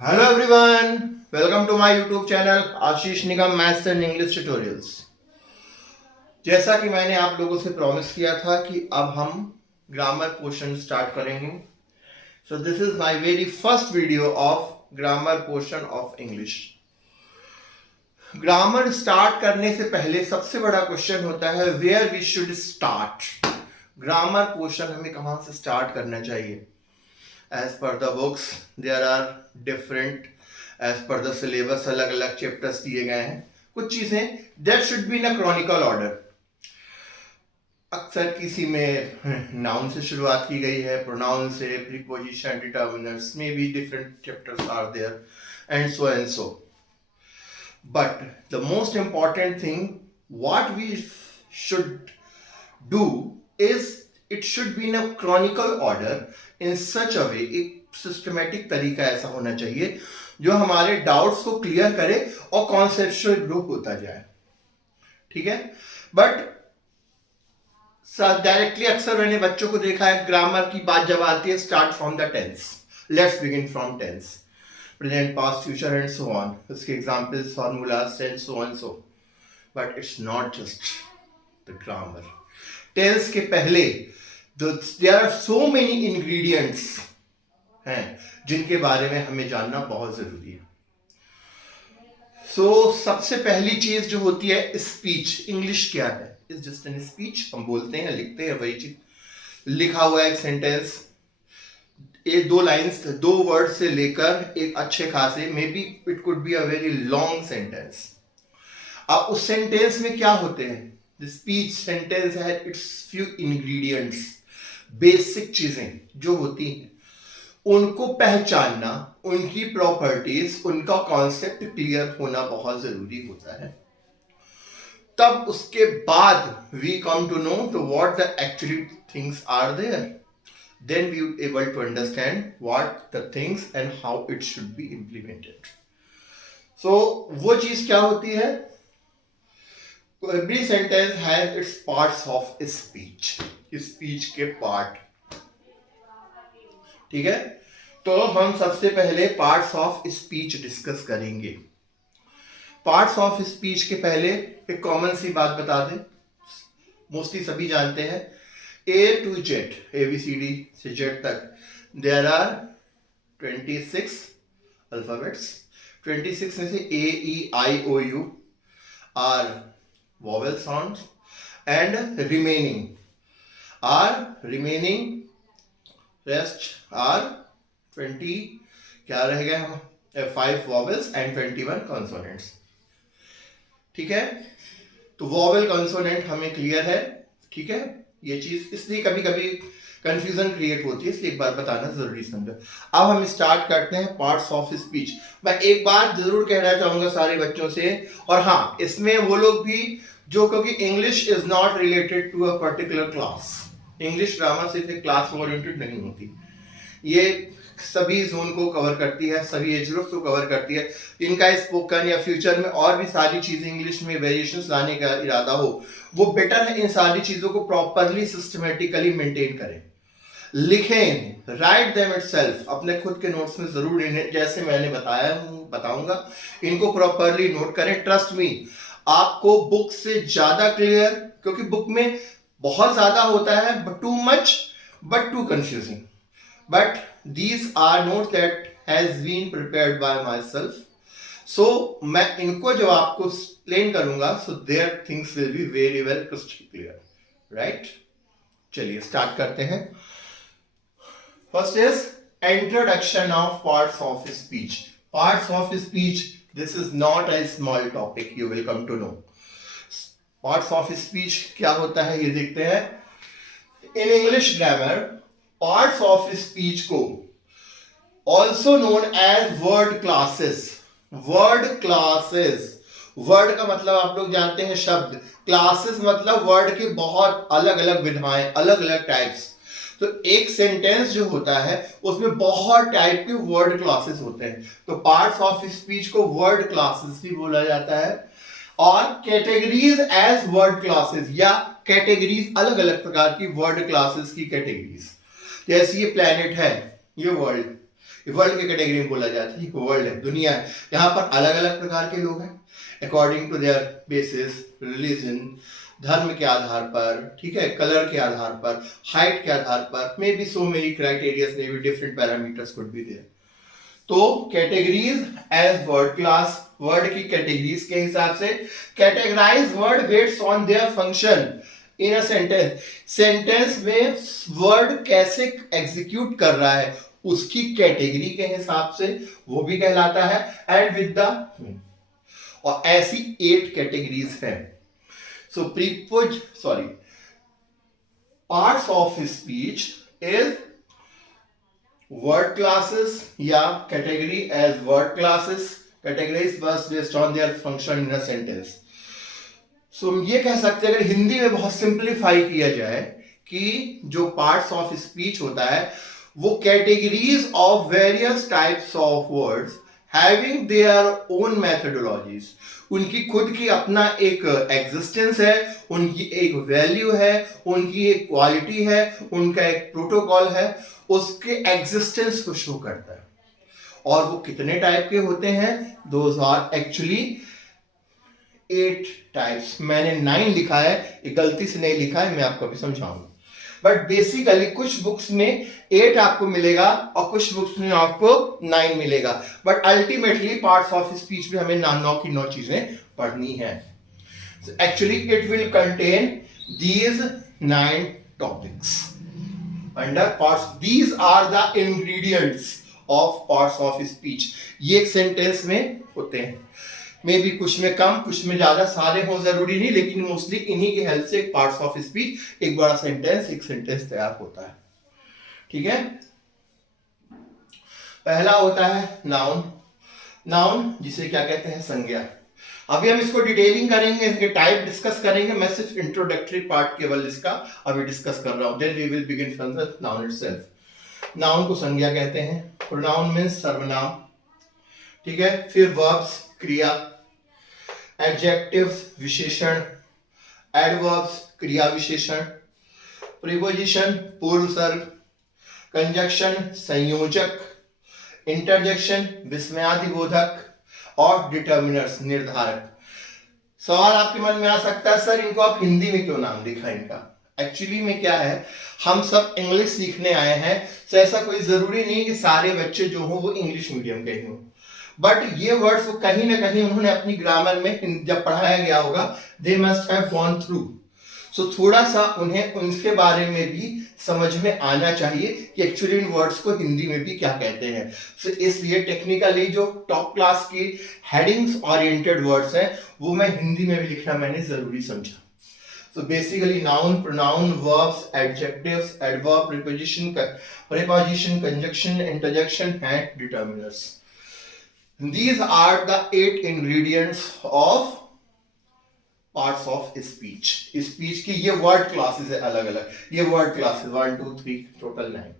Hello everyone, welcome to my YouTube channel Ashish Nigam maths and English tutorials. जैसा कि मैंने आप लोगों से प्रॉमिस किया था कि अब हम ग्रामर पोर्शन स्टार्ट करेंगे। So this is my very first video of grammar portion of English. Grammar start करने से पहले सबसे बड़ा क्वेश्चन होता है where we should start. Grammar portion हमें कहाँ से स्टार्ट करना चाहिए। As per the books there are different, as per the syllabus अलग अलग चैप्टर्स दिए गए हैं। कुछ चीजें there should be in a chronicle order। अक्सर किसी में नाउन से शुरुआत की गई है, प्रोनाउन से, प्रीपोजिशन, डिटर्मिनर्स में भी different chapters are there and so but the most important thing what we should do is it should be in a chronicle order in such a way. एक systematic तरीका ऐसा होना चाहिए जो हमारे डाउट्स को क्लियर करे और कॉन्सेप्चुअल ग्रो होता जाए। ठीक है, बट डायरेक्टली अक्सर मैंने बच्चों को देखा है ग्रामर की बात जब आती है start from the tense, let's begin from tense, present, past, future and so on, उसके examples, formulas and so on so. But it's not just the grammar. Tense के पहले there are so many ingredients हैं जिनके बारे में हमें जानना बहुत जरूरी है। सबसे पहली चीज जो होती है स्पीच। इंग्लिश क्या है? Is just an speech. हम बोलते हैं, लिखते हैं, वही चीज। लिखा हुआ एक सेंटेंस, एक दो लाइंस, दो वर्ड से लेकर एक अच्छे खासे, may be it could be a very long sentence. अब उस सेंटेंस में क्या होते हैं? द स्पीच सेंटेंस है इट्स फ्यू इंग्रेडिएंट्स, बेसिक चीजें जो होती हैं उनको पहचानना, उनकी प्रॉपर्टीज, उनका कॉन्सेप्ट क्लियर होना बहुत जरूरी होता है। तब उसके बाद वी कम टू नो तो what the actually things are there, then we able to understand what the things and how it should be implemented. So वो चीज क्या होती है? Every sentence has its parts of speech, speech के part. ठीक है, तो हम सबसे पहले पार्ट्स ऑफ स्पीच डिस्कस करेंगे। पार्ट्स ऑफ स्पीच के पहले एक कॉमन सी बात बता दें, मोस्टली सभी जानते हैं, ए टू जेड, ABCD से जेड तक देयर आर 26 अल्फाबेट्स। 26 में से AEIOU are vowel sounds and remaining rest are 20, क्या रह गए हम, 5 vowels and 21 consonants। ठीक है, तो vowel consonant हमें क्लियर है। ठीक है, ये चीज इसलिए कभी कभी कंफ्यूजन क्रिएट होती है, इसलिए एक बार बताना जरूरी समझो। अब हम स्टार्ट करते हैं पार्ट्स ऑफ स्पीच। मैं एक बात जरूर कहना चाहूंगा सारे बच्चों से, और हाँ, इसमें वो लोग भी जो, क्योंकि English is not related to a particular class. English grammar सिर्फ एक क्लास ओरिएंटेड नहीं होती, ये सभी जोन को कवर करती है, सभी एज ग्रुप को कवर करती है। इनका स्पोकन या फ्यूचर में और भी सारी चीजें इंग्लिश में वेरिएशंस लाने का इरादा हो, वो बेटर है इन सारी चीजों को प्रॉपरली सिस्टमेटिकली मेंटेन करें, लिखें, राइट देम इटसेल्फ, अपने खुद के नोट्स में जरूर इन्हें, जैसे मैंने बताऊंगा, इनको प्रॉपरली नोट करें। ट्रस्ट मी, आपको बुक से ज्यादा क्लियर, क्योंकि बुक में बहुत ज्यादा होता है, but too much, but too confusing, but these are notes that has been prepared by myself, so मैं इनको जब आपको एक्सप्लेन करूंगा, so their things will be very well crystal clear, right? चलिए स्टार्ट करते हैं। First is introduction of parts of speech. Parts of speech, this is not a small topic, you will come to know. Parts of speech क्या होता है ये देखते हैं। In English grammar, parts of speech को also known as word classes. Word classes, word का मतलब आप लोग जानते हैं शब्द, क्लासेस मतलब वर्ड के बहुत अलग अलग विधाएं, अलग अलग टाइप्स। तो एक सेंटेंस जो होता है उसमें बहुत टाइप के वर्ड क्लासेस होते हैं, तो पार्ट्स ऑफ स्पीच को वर्ड क्लासेस भी बोला जाता है। और कैटेगरीज एज वर्ड क्लासेस, या कैटेगरीज अलग अलग प्रकार की वर्ड क्लासेस की कैटेगरीज, जैसे ये प्लैनेट है, ये वर्ल्ड, वर्ल्ड की कैटेगरी में बोला जाता है, वर्ल्ड है, दुनिया है, यहाँ पर अलग अलग प्रकार के लोग हैं according to their basis, religion, धर्म के आधार पर, ठीक है, कलर के आधार पर, हाइट के आधार पर, may be so many criterias, may be different parameters could be there. तो categories as word class, word की कैटेगरीज के हिसाब से categorize word based on their function in a sentence, sentence में वर्ड कैसे एग्जीक्यूट कर रहा है उसकी कैटेगरी के हिसाब से वो भी कहलाता है। एंड विद द, और ऐसी 8 कैटेगरीज हैं। So parts of speech is word classes या category as word classes, categories बस based on their function in a sentence. So ये कह सकते हैं, अगर हिंदी में बहुत सिंप्लीफाई किया जाए, कि जो पार्ट्स ऑफ स्पीच होता है वो categories of various types of words having their own methodologies, उनकी खुद की अपना एक एग्जिस्टेंस है, उनकी एक वैल्यू है, उनकी एक क्वालिटी है, उनका एक प्रोटोकॉल है, उसके एग्जिस्टेंस को शो करता है। और वो कितने टाइप के होते हैं? Those are actually 8 types. मैंने 9 लिखा है, ये गलती से नहीं लिखा है, मैं आपको अभी समझाऊंगा। बट बेसिकली कुछ बुक्स में 8 आपको मिलेगा और कुछ बुक्स में आपको 9 मिलेगा, but ultimately parts of speech में हमें 9 की 9 चीजें पढ़नी है। Actually it will contain these 9 topics under parts. These are the ingredients of parts of speech. ये एक सेंटेंस में होते हैं, मे बी कुछ में कम कुछ में ज्यादा, सारे हो जरूरी नहीं, लेकिन मोस्टली इन्हीं की हेल्प से पार्ट्स ऑफ स्पीच एक बड़ा सेंटेंस, एक सेंटेंस तैयार होता है। ठीक है, पहला होता है नाउन। नाउन जिसे क्या कहते हैं? संज्ञा। अभी हम इसको डिटेलिंग करेंगे, इसके टाइप डिस्कस करेंगे, मैं सिर्फ इंट्रोडक्टरी पार्ट केवल इसका अभी डिस्कस कर रहा हूं। Then we will begin from the noun itself. Noun को संज्ञा कहते हैं। प्रोनाउन मींस सर्वनाम, ठीक है। फिर वर्ब्स क्रिया, एडजेक्टिव्स विशेषण, एडवर्ब्स क्रिया विशेषण, प्रीपोजिशन पूर्व सर्ग, कंजक्शन संयोजक, इंटरजेक्शन विस्मयादिबोधक और डिटर्मिनर्स निर्धारक। सवाल आपके मन में आ सकता है, सर इनको आप हिंदी में क्यों नाम लिखा इनका? एक्चुअली में क्या है, हम सब इंग्लिश सीखने आए हैं, तो ऐसा कोई जरूरी नहीं कि सारे बच्चे जो हो वो इंग्लिश मीडियम के ही हों, बट ये वर्ड्स कहीं ना कहीं उन्होंने अपनी ग्रामर में जब पढ़ाया गया होगा, they must have gone through. So थोड़ा सा उन्हें उनके बारे में भी समझ में आना चाहिए कि एक्चुअली इन वर्ड्स को हिंदी में भी क्या कहते हैं। सो इसलिए टेक्निकली जो टॉप क्लास की हेडिंग्स ओरिएंटेड वर्ड्स हैं वो मैं हिंदी में भी लिखना मैंने जरूरी समझा। So basically noun, pronoun, verbs, adjectives, adverb, preposition, conjunction, interjection and determiners. These are the 8 ingredients of parts of speech. Speech की ये word classes है अलग अलग, ये word classes 1 2 3 टोटल 9।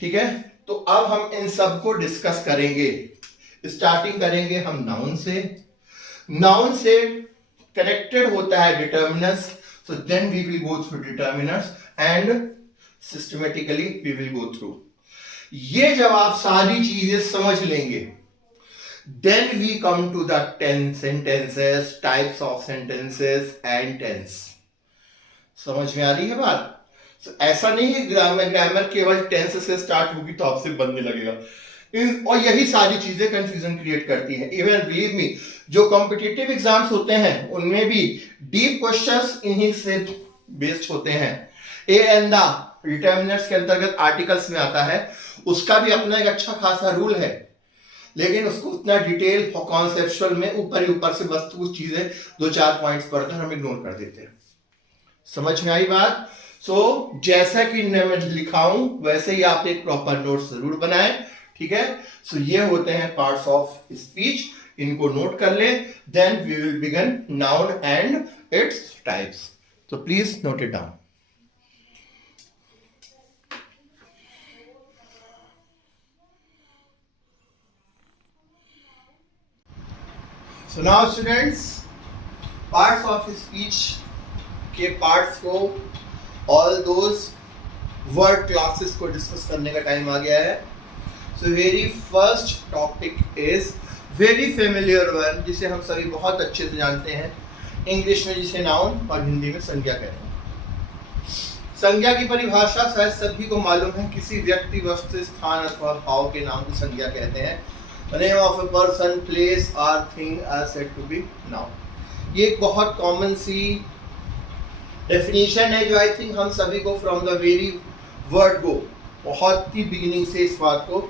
ठीक है, तो अब हम इन सब को डिस्कस करेंगे। स्टार्टिंग करेंगे हम नाउन से। नाउन से कनेक्टेड होता है determiners, so then we will go through determiners and systematically we will go through। ये जब आप सारी चीजें समझ लेंगे, then we come to the 10 sentences, types of sentences and tense। समझ में आ रही है बात? so, ऐसा नहीं है ग्रामर केवल टेंस से स्टार्ट होगी तो आपसे बनने लगेगा, और यही सारी चीजें कंफ्यूजन क्रिएट करती हैं। इवन बिलीव मी, जो कॉम्पिटिटिव एग्जाम्स होते हैं उनमें भी डीप क्वेश्चंस इन्हीं से बेस्ड होते हैं। ए एंड द डिटर्मिनर्स के अंतर्गत आर्टिकल्स में आता है, उसका भी अपना एक अच्छा खासा रूल है, लेकिन उसको उतना डिटेल और कॉन्सेप्चुअल में ऊपर ही ऊपर से बस कुछ चीजें 2-4 पॉइंट्स पढ़कर हम इग्नोर कर देते हैं। समझ में आई बात? सो जैसा कि मैं लिखा हूं वैसे ही आप एक प्रॉपर नोट जरूर बनाएं। ठीक है, सो ये होते हैं पार्ट्स ऑफ स्पीच, इनको नोट कर लें। Then we will begin noun and its types. So please note it down. So now students, parts of speech के पार्ट्स को, ऑल दोज वर्ड क्लासेस को डिस्कस करने का टाइम आ गया है। So very first topic is very familiar one, जिसे हम सभी बहुत अच्छे से जानते हैं, इंग्लिश में जिसे नाउन और हिंदी में संज्ञा कहते हैं। संज्ञा की परिभाषा शायद सभी को मालूम है, किसी व्यक्ति, वस्तु, स्थान अथवा भाव के नाम को संज्ञा कहते हैं। The name of a person, place or thing are said to be noun. ये एक बहुत कॉमन सी डेफिनेशन है जो आई थिंक हम सभी को from the very word go, बहुत ही बिगिनिंग से इस बात को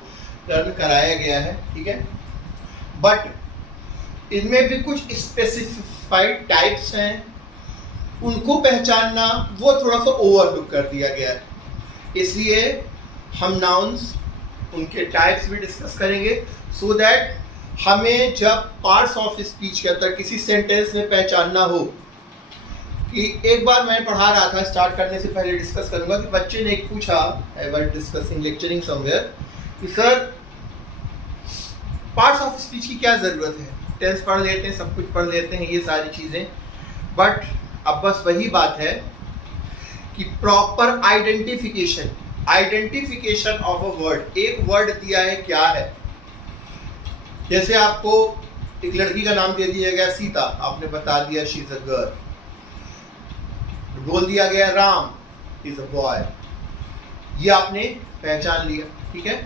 लर्न कराया गया है, ठीक है। बट इनमें भी कुछ स्पेसिफाइड टाइप्स हैं, उनको पहचानना वो थोड़ा सा ओवरलुक कर दिया गया है, इसलिए हम नाउन्स, उनके टाइप्स भी डिस्कस करेंगे, सो दैट हमें जब पार्ट्स ऑफ स्पीच के अंदर किसी सेंटेंस में पहचानना हो कि एक बार मैं पढ़ा रहा था, स्टार्ट करने से पहले डिस्कस करूंगा कि बच्चे ने एक पूछा, I was discussing lecturing somewhere, कि सर पार्ट्स ऑफ स्पीच की क्या ज़रूरत है, टेंस पढ़ लेते हैं, सब कुछ पढ़ लेते हैं, ये सारी चीज़ें, बट अब बस वही बात है कि proper identification of a word, एक वर्ड दिया है क्या है, जैसे आपको एक लड़की का नाम दे दिया गया सीता, आपने बता दिया शी इज अ गर्ल, बोल दिया गया राम इज अ बॉय, ये आपने पहचान लिया, ठीक है।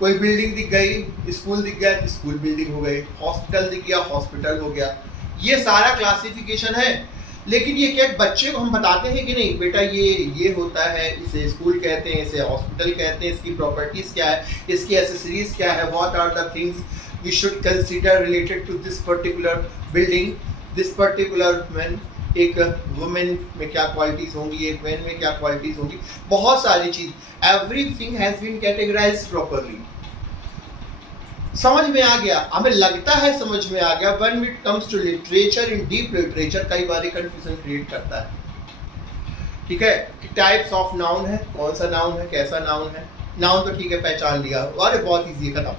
कोई बिल्डिंग दिख गई, स्कूल दिख गया, स्कूल बिल्डिंग हो गई, हॉस्पिटल दिख गया, हॉस्पिटल हो गया, ये सारा क्लासिफिकेशन है। लेकिन ये क्या बच्चे को हम बताते हैं कि नहीं बेटा ये होता है, इसे स्कूल कहते हैं, इसे हॉस्पिटल कहते हैं, इसकी प्रॉपर्टीज क्या है, इसकी एसेसरीज क्या है, what are the things we should consider related to this particular building, this particular man, एक वुमेन में क्या क्वालिटीज होंगी, एक मैन में क्या क्वालिटीज होंगी, बहुत सारी चीज, everything has been categorised properly. समझ में आ गया, हमें लगता है समझ में आ गया। When it comes to literature, in deep literature कई बार कंफ्यूजन क्रिएट करता है, ठीक है, कि टाइप्स ऑफ नाउन है, कौन सा नाउन है, कैसा नाउन है। नाउन तो ठीक है पहचान लिया, अरे बहुत इजी है, खत्म,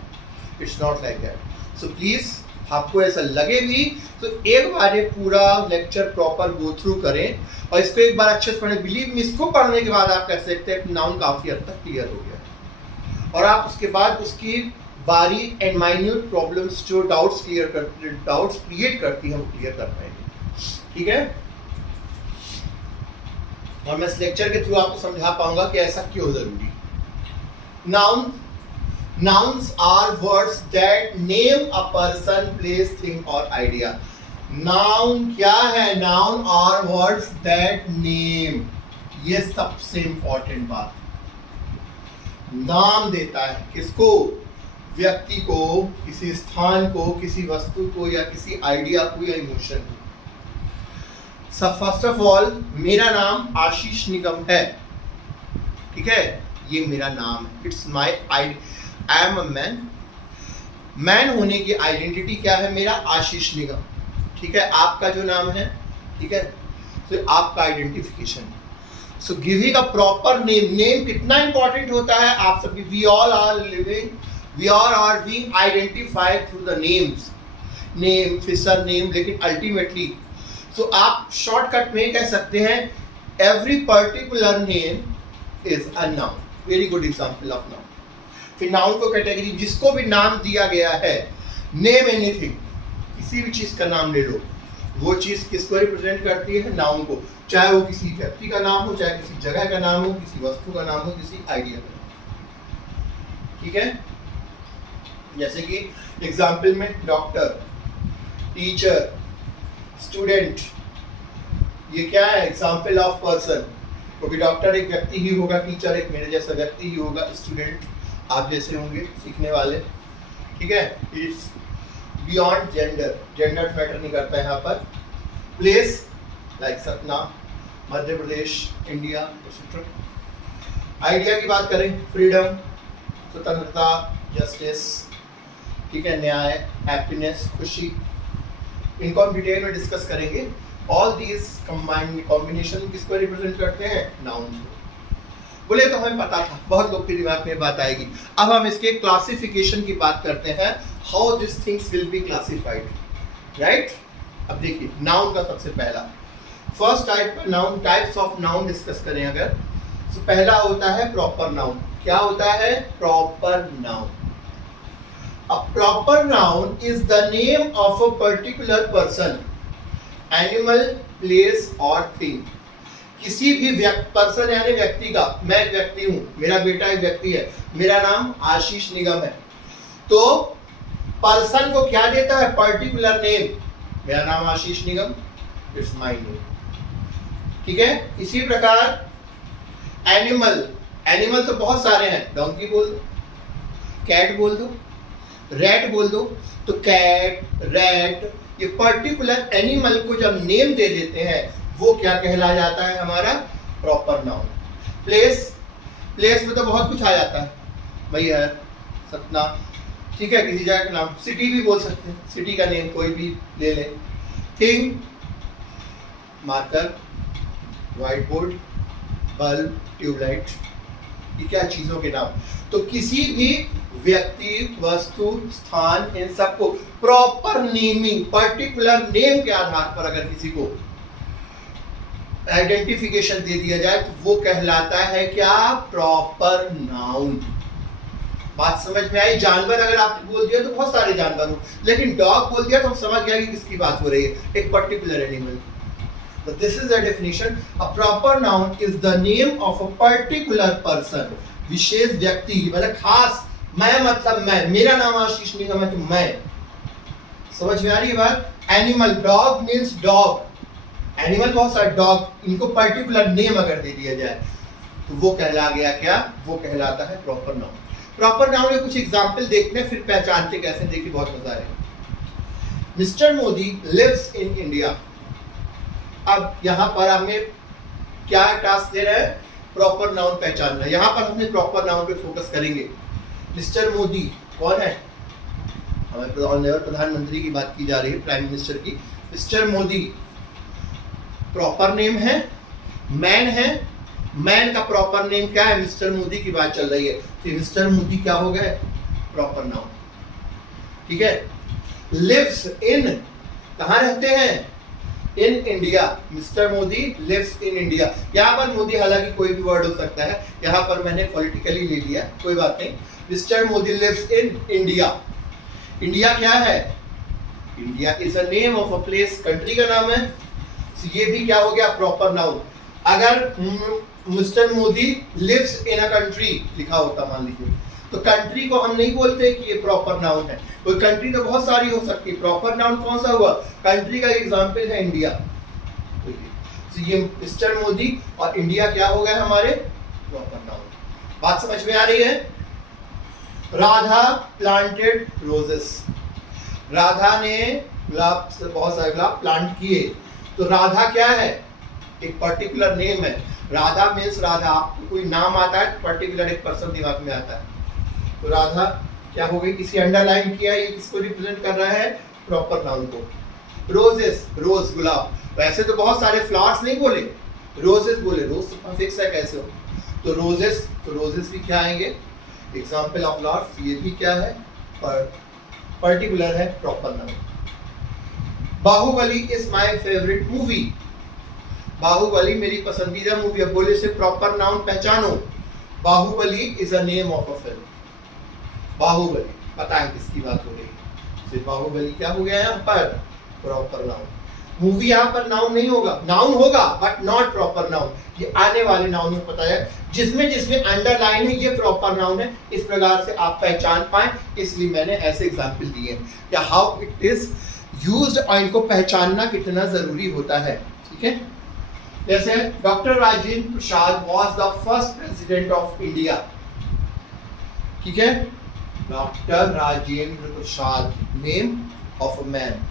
it's not like that. So please आपको ऐसा लगे भी तो एक बार ये पूरा लेक्चर प्रॉपर गो थ्रू करें और इसको एक बार अच्छे से पढ़ें। बिलीव मी, इसको पढ़ने के बाद आप कह सकते हैं नाउन काफी हद तक क्लियर हो गया, और आप उसके बाद उसकी बारीक एंड माइन्यूट प्रॉब्लम्स जो डाउट्स क्रिएट करती है, हम क्लियर कर पाएंगे, ठीक है। और मैं इस लेक्चर के थ्रू आपको समझा पाऊंगा कि ऐसा क्यों जरूरी। Nouns are words that name a person, place, thing or idea. Noun क्या है? Noun are words that name. ये सबसे इंपॉर्टेंट बात, नाम देता है किसको? व्यक्ति को, किसी स्थान को, किसी वस्तु को, या किसी आइडिया को, या इमोशन को। सब फर्स्ट ऑफ ऑल मेरा नाम आशीष निगम है, ठीक है, ये मेरा नाम है, it's my I am a man. Man होने की आइडेंटिटी क्या है? मेरा आशीष निगम, ठीक है। आपका जो नाम है, ठीक है, तो आपका identification. So giving a proper name, name कितना इंपॉर्टेंट होता है, आप सभी, we all are being identified through the names, name फिर सर नेम, लेकिन अल्टीमेटली सो आप शॉर्टकट में कह सकते हैं every particular name is a noun. Very good example of noun. फिर नाउन को कैटेगरी, जिसको भी नाम दिया गया है, नेम एनीथिंग, किसी भी चीज का नाम ले लो, वो चीज किसको रिप्रेजेंट करती है? नाउन को। चाहे वो किसी व्यक्ति का नाम हो, चाहे किसी जगह का नाम हो, किसी वस्तु का नाम हो, किसी आइडिया का नाम, ठीक है। जैसे कि एग्जाम्पल में डॉक्टर, टीचर, स्टूडेंट, ये क्या है? एग्जाम्पल ऑफ पर्सन, क्योंकि डॉक्टर एक व्यक्ति ही होगा, टीचर एक मेरे जैसा व्यक्ति ही होगा, स्टूडेंट आप जैसे होंगे सीखने वाले, ठीक है। It's beyond gender, gender matter नहीं करता है यहाँ पर। Place like Satna, Madhya Pradesh, India, etcetera. Idea की बात करें, फ्रीडम, स्वतंत्रता, जस्टिस, ठीक है, न्याय, हैप्पीनेस, खुशी, इनको हम डिटेल में डिस्कस करेंगे। ऑल दीज कंबाइंड कॉम्बिनेशन किसको रिप्रेजेंट करते हैं? नाउन को। बोले तो हमें पता था, बहुत लोग के दिमाग में बात आएगी। अब हम इसके क्लासिफिकेशन की बात करते हैं, how this things will be classified, right. अब देखिए नाउन का सबसे पहला first type, noun types of noun discuss करें अगर, तो पहला होता है प्रॉपर नाउन। क्या होता है? Proper noun. A proper noun is the name of a particular person, animal, place और थिंग। किसी भी पर्सन यानी व्यक्ति का, मैं एक व्यक्ति हूं, मेरा बेटा एक व्यक्ति है, मेरा नाम आशीष निगम है, तो पर्सन को क्या देता है? Particular name. मेरा नाम आशीष निगम, इट्स माय नेम। ठीक है। इसी प्रकार एनिमल, एनिमल तो बहुत सारे हैं, डोंकी बोल दो, कैट बोल दो, रैट बोल दो, तो कैट, रैट, ये पर्टिकुलर एनिमल को जब नेम दे देते हैं वो क्या कहला जाता है? हमारा प्रॉपर नाउन। प्लेस, प्लेस में तो बहुत कुछ आ जाता है, मैहर, सतना, ठीक है, किसी जगह का नाम। सिटी भी बोल सकते हैं, सिटी का नेम कोई भी ले ले। Thing, marker, white board, bulb, tube light, ये क्या चीजों के नाम। तो किसी भी व्यक्ति, वस्तु, स्थान, इन सबको प्रॉपर नेमिंग, पर्टिकुलर नेम के आधार पर अगर किसी को आइडेंटिफिकेशन दे दिया जाए तो वो कहलाता है क्या? Proper noun. बात समझ में आई? जानवर अगर आपने बोल दिया तो बहुत सारे जानवर हो, लेकिन डॉग बोल दिया तो हम समझ गया कि किसकी बात हो रही है, एक पर्टिकुलर एनिमल। तो this is the definition. A proper noun is the name of a particular person, विशेष व्यक्ति, मतलब खास। मैं मतलब मैं, मेरा नाम आशीष निगम है तो मैं। समझ में आ रही है बात? Animal, dog means dog, animal बहुत सारे डॉग, इनको पर्टिकुलर नेम अगर दे दिया जाए तो वो कहला गया क्या? वो कहलाता है प्रॉपर नाउन। प्रॉपर नाउन के कुछ एग्जाम्पल देखते हैं, फिर पहचानते कैसे, देखिए बहुत मजा आएगा। Mister Modi lives in India. अब यहाँ पर हमें क्या टास्क दे रहा है? प्रॉपर नाउन पहचानना। यहाँ पर हमने प्रॉपर नाउन पे फोकस करेंगे। मिस्टर मोदी कौन है? हमें प्रधानमंत्री की बात की जा रही है, प्राइम मिनिस्टर की। मिस्टर मोदी प्रॉपर नेम है, मैन है, मैन का प्रॉपर नेम क्या है? मिस्टर मोदी की बात चल रही है, तो मिस्टर मोदी क्या हो गए? Proper noun. ठीक है। लिव्स इन, कहाँ रहते हैं? In India. Mister Modi lives in India. यहाँ पर मोदी हालांकि कोई भी वर्ड हो सकता है, यहाँ पर मैंने पॉलिटिकली ले लिया, कोई बात नहीं। Mister Modi lives in India. India क्या है? India is a name of a place, country का नाम है, तो ये भी क्या हो गया? Proper noun. अगर mister Modi lives in a country लिखा होता मान लीजिए, तो कंट्री को हम नहीं बोलते कि ये प्रॉपर नाउन है। कोई कंट्री तो बहुत सारी हो सकती है, प्रॉपर नाउन कौन सा हुआ? कंट्री का एग्जांपल है इंडिया। तो ये मिस्टर मोदी और इंडिया क्या हो गए हमारे? Proper noun. बात समझ में आ रही है? Radha planted roses. राधा ने गुलाब, बहुत सारे गुलाब प्लांट किए, तो राधा क्या है? एक पर्टिकुलर नेम है। राधा मीन्स राधा, आपको कोई नाम आता है पर्टिकुलर एक पर्सन दिमाग में आता है, तो राधा क्या हो गई? किसी अंडरलाइन किया, ये किसको रिप्रेजेंट कर रहा है? प्रॉपर नाउन को। रोजेस, रोज, गुलाब। वैसे तो बहुत सारे फ्लावर्स नहीं बोले, रोजेस बोले, रोज तो फिक्स है कैसे हो, तो रोजेस, तो रोजेस भी क्या आएंगे? Example of flowers. ये भी क्या है? पर्टिकुलर है, proper noun. Baahubali is my favourite movie. Baahubali मेरी पसंदीदा मूवी है, बोले से प्रॉपर नाउन पहचानो। Baahubali is a name of a film. Baahubali, पता है किसकी बात हो रही है? सिर्फ बाहुबली क्या हो गया यहाँ पर? Proper noun. मूवी यहाँ पर नाउन नहीं होगा, नाउन होगा बट नॉट प्रॉपर नाउन। ये आने वाले नाउन में पता है, जिसमें जिसमें अंडरलाइन है ये प्रॉपर नाउन है। इस प्रकार से आप पहचान पाए, इसलिए मैंने ऐसे एग्जाम्पल दिए या हाउ इट इज यूज्ड, और इनको पहचानना कितना जरूरी होता है। ठीक है। जैसे doctor Rajendra Prasad was the first president of India. ठीक है। Doctor Rajendra Prasad, name of a man,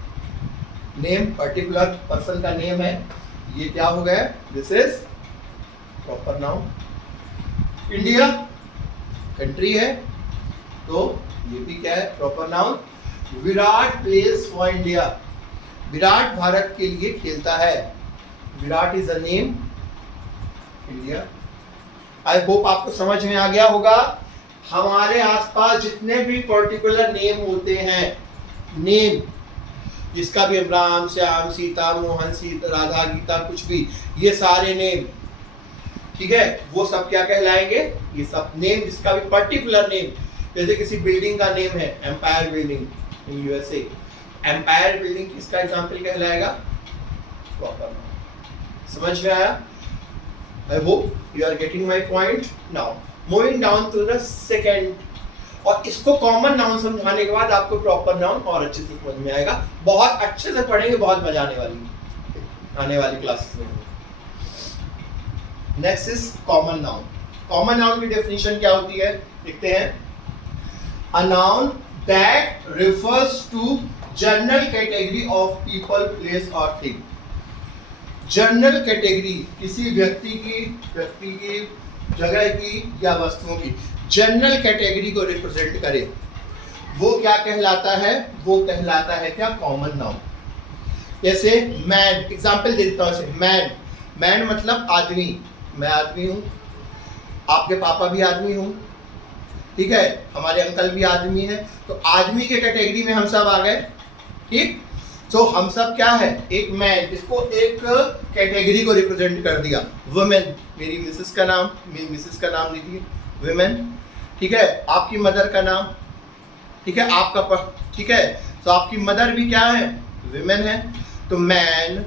name particular person का नेम है, ये क्या हो गया? This is proper noun. India country है, तो ये भी क्या है? Proper noun. Virat place for India. Virat Bharat के लिए खेलता है। Virat is a name, India. I hope आपको समझ में आ गया होगा। हमारे आसपास जितने भी पर्टिकुलर नेम होते हैं, नेम जिसका भी राम, श्याम, सीता, मोहन, सीता, राधा, गीता, कुछ भी, ये सारे नेम, ठीक है, वो सब क्या कहलाएंगे, ये सब नेम, जिसका भी पर्टिकुलर नेम, जैसे किसी बिल्डिंग का नेम है empire building in USA, empire building किसका एग्जांपल कहलाएगा, प्रॉपर नाउन। समझ में आया? I hope you are getting my point. Now moving down to the second, और इसको कॉमन नाउन समझाने के बाद आपको प्रॉपर नाउन और अच्छे से समझ में आएगा। बहुत अच्छे से पढ़ेंगे, बहुत मजा आने वाली क्लासेस में। Next is common noun. Common noun की डेफिनेशन क्या होती है, देखते हैं। A noun that refers to general category of people, place और थिंग। जनरल कैटेगरी किसी व्यक्ति की, जगह की या वस्तुओं की जनरल कैटेगरी को रिप्रेजेंट करे, वो क्या कहलाता है, वो कहलाता है क्या, कॉमन नाउन। जैसे मैन, एग्जांपल दे देता हूं, मैन मतलब आदमी, मैं आदमी हूं, आपके पापा भी आदमी हूं, ठीक है, हमारे अंकल भी आदमी है, तो आदमी के कैटेगरी में हम सब आ गए, ठीक। तो हम सब क्या है, एक मैन, जिसको एक कैटेगरी को रिप्रेजेंट कर दिया। वुमेन, मेरी मिसेस का नाम लीजिए वुमेन, ठीक है, आपकी मदर का नाम, ठीक है, आपका, ठीक है, तो आपकी मदर भी क्या है, विमेन है। तो मैन,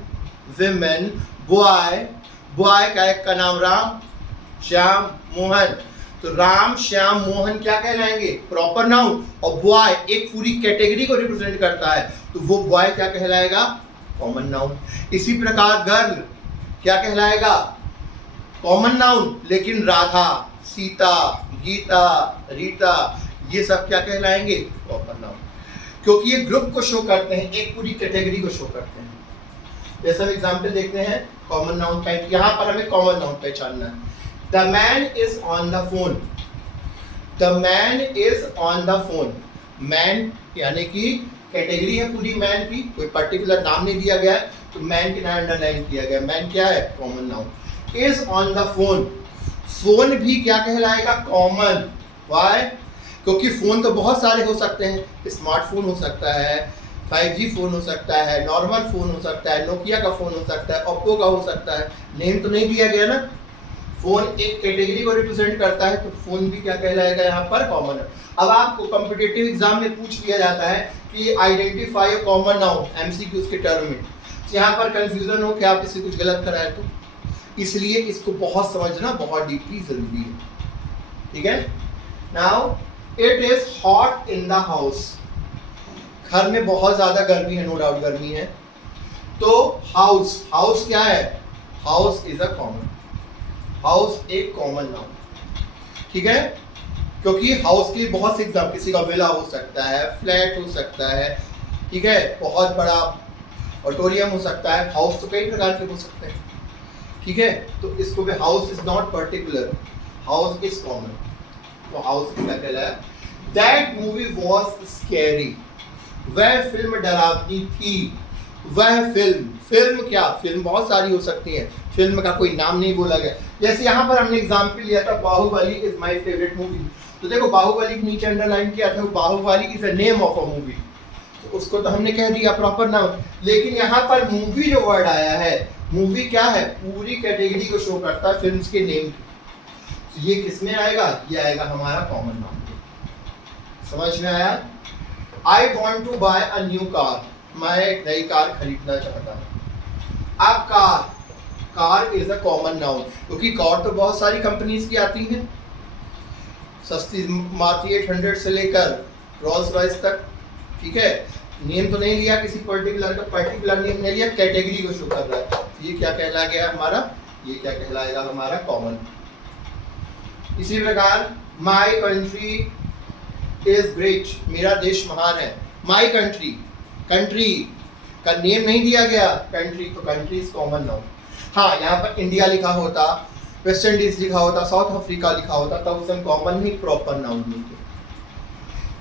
विमेन, बॉय का एक का नाम राम, श्याम, मोहन, तो राम, श्याम, मोहन क्या कहलाएंगे, प्रॉपर नाउन। और बॉय एक पूरी कैटेगरी को रिप्रेजेंट करता है, तो वो बॉय क्या कहलाएगा, कॉमन नाउन। इसी प्रकार गर्ल क्या कहलाएगा, कॉमन नाउन, लेकिन राधा, सीता, गीता, रीता, ये सब क्या कहलाएंगे, प्रॉपर नाउन, क्योंकि ये ग्रुप को शो करते हैं, एक पूरी कैटेगरी को शो करते हैं। जैसा एग्जांपल देखते हैं कॉमन नाउन का, यहाँ पर हमें कॉमन नाउन पहचानना है। The man is on the phone, the man is on the phone, man यानी कि कैटेगरी है पूरी मैन की, कोई पर्टिकुलर नाम नहीं दिया गया है, तो मैन के नाम अंडरलाइन किया गया, मैन क्या है, common noun. Is on the phone, phone भी क्या कहलाएगा, कॉमन। वाई, क्योंकि फोन तो बहुत सारे हो सकते हैं, स्मार्टफोन हो सकता है, 5G फोन हो सकता है, नॉर्मल फोन हो सकता है, नोकिया का फोन हो सकता है, ओप्पो का हो सकता है, नेम तो नहीं दिया गया ना। फोन एक कैटेगरी को रिप्रेजेंट करता है, तो फोन भी क्या कहलाएगा यहाँ पर, कॉमन है। अब आपको कॉम्पिटिटिव एग्जाम में पूछ लिया जाता है कि identify a common noun, MCQs के टर्म में, यहाँ पर कंफ्यूजन हो कि आप इससे कुछ गलत कराए, तो इसलिए इसको बहुत समझना बहुत डीपली जरूरी है, ठीक है। Now it is hot in the house, घर में बहुत ज्यादा गर्मी है, नो डाउट गर्मी है, तो हाउस क्या है, house is a common, house एक कॉमन नाउन, ठीक है, क्योंकि हाउस की बहुत से एग्जाम, किसी का विला हो सकता है, फ्लैट हो सकता है, ठीक है, बहुत बड़ा ऑडिटोरियम हो सकता है, हाउस तो कई प्रकार के हो सकते हैं, ठीक है। तो इसको भी house is not particular, house is common, तो हाउस क्या कहलाया। दैट मूवी वॉज स्कैरी, वह फिल्म डरावनी थी, वह फिल्म क्या, फिल्म बहुत सारी हो सकती है, फिल्म का कोई नाम नहीं बोला गया। जैसे यहाँ पर हमने एग्जाम्पल लिया था, Baahubali is my favourite movie, तो देखो बाहुबली के नीचे अंडरलाइन किया था, Baahubali is a name of a movie, तो उसको तो हमने कह दिया प्रॉपर नाउन। लेकिन यहाँ पर मूवी जो वर्ड आया है, मूवी क्या है, पूरी कैटेगरी को शो करता है, फिल्म्स के नेम, तो ये किस में आएगा, ये आएगा हमारा कॉमन नाउन। समझ में आया। I want to buy a new car, मैं एक नई कार खरीदना चाहता हूँ। अब car is a common noun, क्योंकि कार तो बहुत सारी कंपनीज की आती हैं, सस्ती मारुति 800 से लेकर रोल्स रॉयस तक, ठीक है, नेम तो नहीं लिया किसी पर्टिकुलर नेम नहीं लिया, कैटेगरी को शो कर रहा है, ये क्या कहला गया हमारा, ये क्या कहलाएगा हमारा, कॉमन। इसी प्रकार माई कंट्री इज ग्रेट, मेरा देश महान है, माई कंट्री का नेम नहीं दिया गया, कंट्री, तो कंट्री इज कॉमन नाउन। हाँ, यहाँ पर इंडिया लिखा होता, वेस्ट इंडीज लिखा होता, साउथ अफ्रीका लिखा होता, तब उसे कॉमन नहीं, प्रॉपर नाउन नहीं।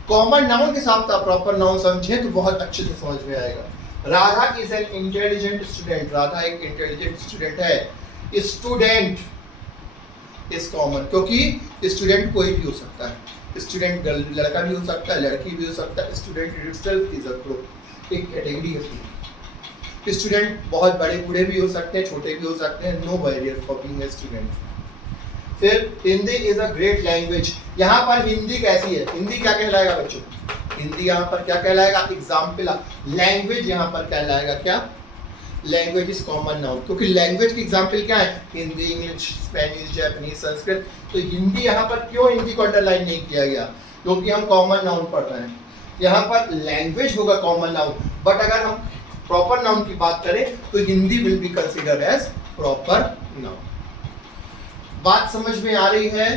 कॉमन नाउन के साथ प्रॉपर नाउन समझे तो बहुत अच्छे से समझ में आएगा। Radha is an intelligent student, Radha एक इंटेलिजेंट स्टूडेंट है। स्टूडेंट इज कॉमन, क्योंकि स्टूडेंट कोई भी हो सकता है, स्टूडेंट लड़का भी हो सकता है, लड़की भी हो सकता है, student itself is a group, एक कैटेगरी है। स्टूडेंट बहुत बड़े बूढ़े भी हो सकते हैं, छोटे भी हो सकते हैं, no barrier for being a student, फिर Hindi is a great language. यहाँ पर हिंदी कैसी है, हिंदी क्या कहलाएगा बच्चों, हिंदी यहाँ पर क्या कहलाएगा, एग्जाम्पल। लैंग्वेज यहाँ पर कहलाएगा क्या, लैंग्वेज इज कॉमन नाउन, क्योंकि लैंग्वेज की एग्जाम्पल क्या है, Hindi, English, Spanish, Japanese, Sanskrit. तो हिंदी यहाँ पर क्यों हिंदी को अंडरलाइन नहीं किया गया, क्योंकि हम कॉमन नाउन पढ़ रहे हैं। यहाँ पर लैंग्वेज होगा कॉमन नाउन, बट अगर हम प्रॉपर नाउन की बात करें तो Hindi will be considered as proper noun. बात समझ में आ रही है,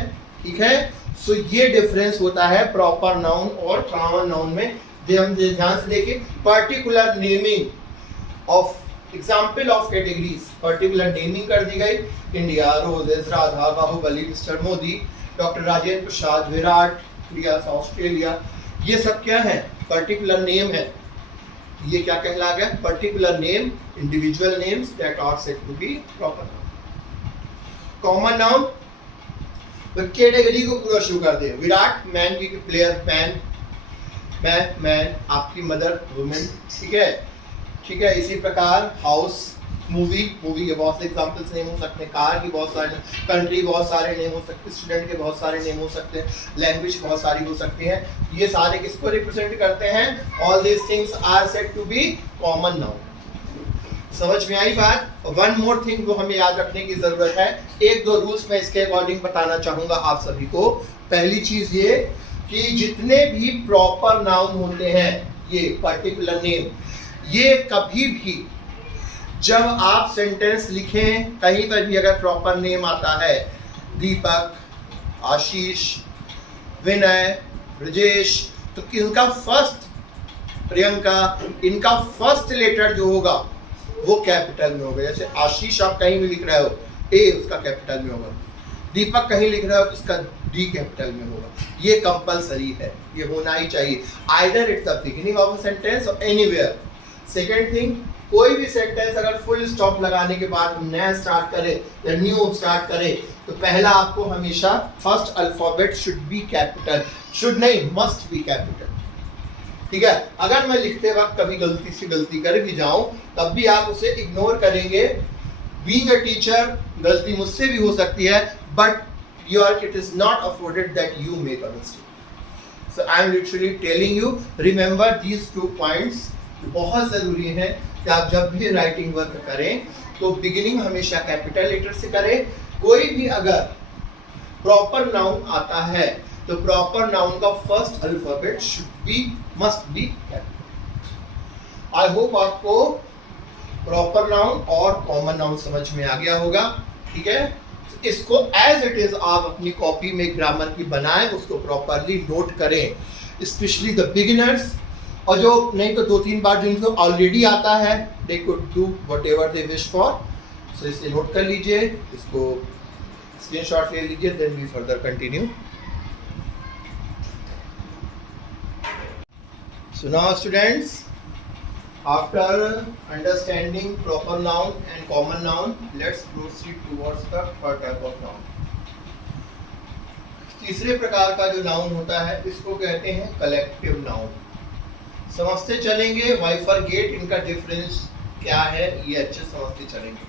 ठीक है। सो ये डिफरेंस होता है प्रॉपर नाउन और कॉमन नाउन में। हम ध्यान से देखें, particular naming of example of categories, particular naming कर दी गई, India, roses, Radha, Baahubali, mister Modi, doctor Rajendra Prasad, Virat, India, Australia, ये सब क्या है, पर्टिकुलर नेम है। ये क्या कहला गया, particular name, individual names that are said to be proper noun. Common noun category को पूरा शुरू कर दे, विराट मैन की प्लेयर, मैन, मैन, आपकी मदर वुमेन, ठीक है, ठीक है। इसी प्रकार हाउस, मूवी, मूवी के बहुत से एग्जांपल्स नेम हो सकते हैं, कार की बहुत सारे, कंट्री बहुत सारे नेम हो सकते हैं, स्टूडेंट के बहुत सारे नेम हो सकते हैं, लैंग्वेज बहुत सारी हो सकती है। ये सारे किसको रिप्रेजेंट करते हैं, all these things are said to be common noun. समझ में आई बात। वन मोर थिंग जो हमें याद रखने की जरूरत है, एक दो रूल्स मैं इसके अकॉर्डिंग बताना चाहूंगा आप सभी को। पहली चीज ये कि जितने भी प्रॉपर नाउन होते हैं, ये पर्टिकुलर नेम, ये कभी भी जब आप सेंटेंस लिखें, कहीं पर भी अगर प्रॉपर नेम आता है, दीपक, आशीष, विनय, ब्रजेश, तो इनका फर्स्ट, प्रियंका, इनका फर्स्ट लेटर जो होगा वो कैपिटल में होगा। जैसे आशीष आप कहीं भी लिख रहे हो, ए उसका कैपिटल में होगा, दीपक कहीं लिख रहे हो तो उसका डी कैपिटल में होगा। ये कंपलसरी है, ये होना ही चाहिए, either it's the beginning of a sentence और एनीवेयर। सेकेंड थिंग, कोई भी सेंटेंस अगर फुल स्टॉप लगाने के बाद हम नया स्टार्ट करें या न्यू स्टार्ट करें, तो पहला आपको हमेशा first alphabet should be capital, should नहीं, मस्ट बी कैपिटल, ठीक है। अगर मैं लिखते वक्त कभी गलती से गलती कर भी जाऊं, तब भी आप उसे इग्नोर करेंगे। बीइंग अ टीचर, गलती मुझसे भी हो सकती है, but it is not afforded that you make a mistake. So I am literally telling you, remember these 2 points, बहुत जरूरी है कि आप जब भी राइटिंग वर्क करें तो बिगिनिंग हमेशा कैपिटल लेटर से करें। कोई भी अगर प्रॉपर नाउन आता है तो प्रॉपर नाउन का first alphabet should be, must be capital. I hope आपको प्रॉपर नाउन और कॉमन नाउन समझ में आ गया होगा, ठीक है। इसको एज इट इज आप अपनी कॉपी में ग्रामर की बनाएं, उसको प्रॉपरली नोट करें, स्पेशली द बिगिनर्स, और जो नहीं तो 2-3 बार जिनको ऑलरेडी आता है, they could do whatever they wish for. So इसे नोट कर लीजिए, इसको स्क्रीनशॉट ले लीजिए, then we further continue. So now students, after understanding proper noun and common noun, let's proceed towards the third type of noun. तीसरे प्रकार का जो नाउन होता है इसको कहते हैं कलेक्टिव नाउन। समझते चलेंगे, वाई फॉरगेट इनका डिफरेंस क्या है, ये अच्छे समझते चलेंगे।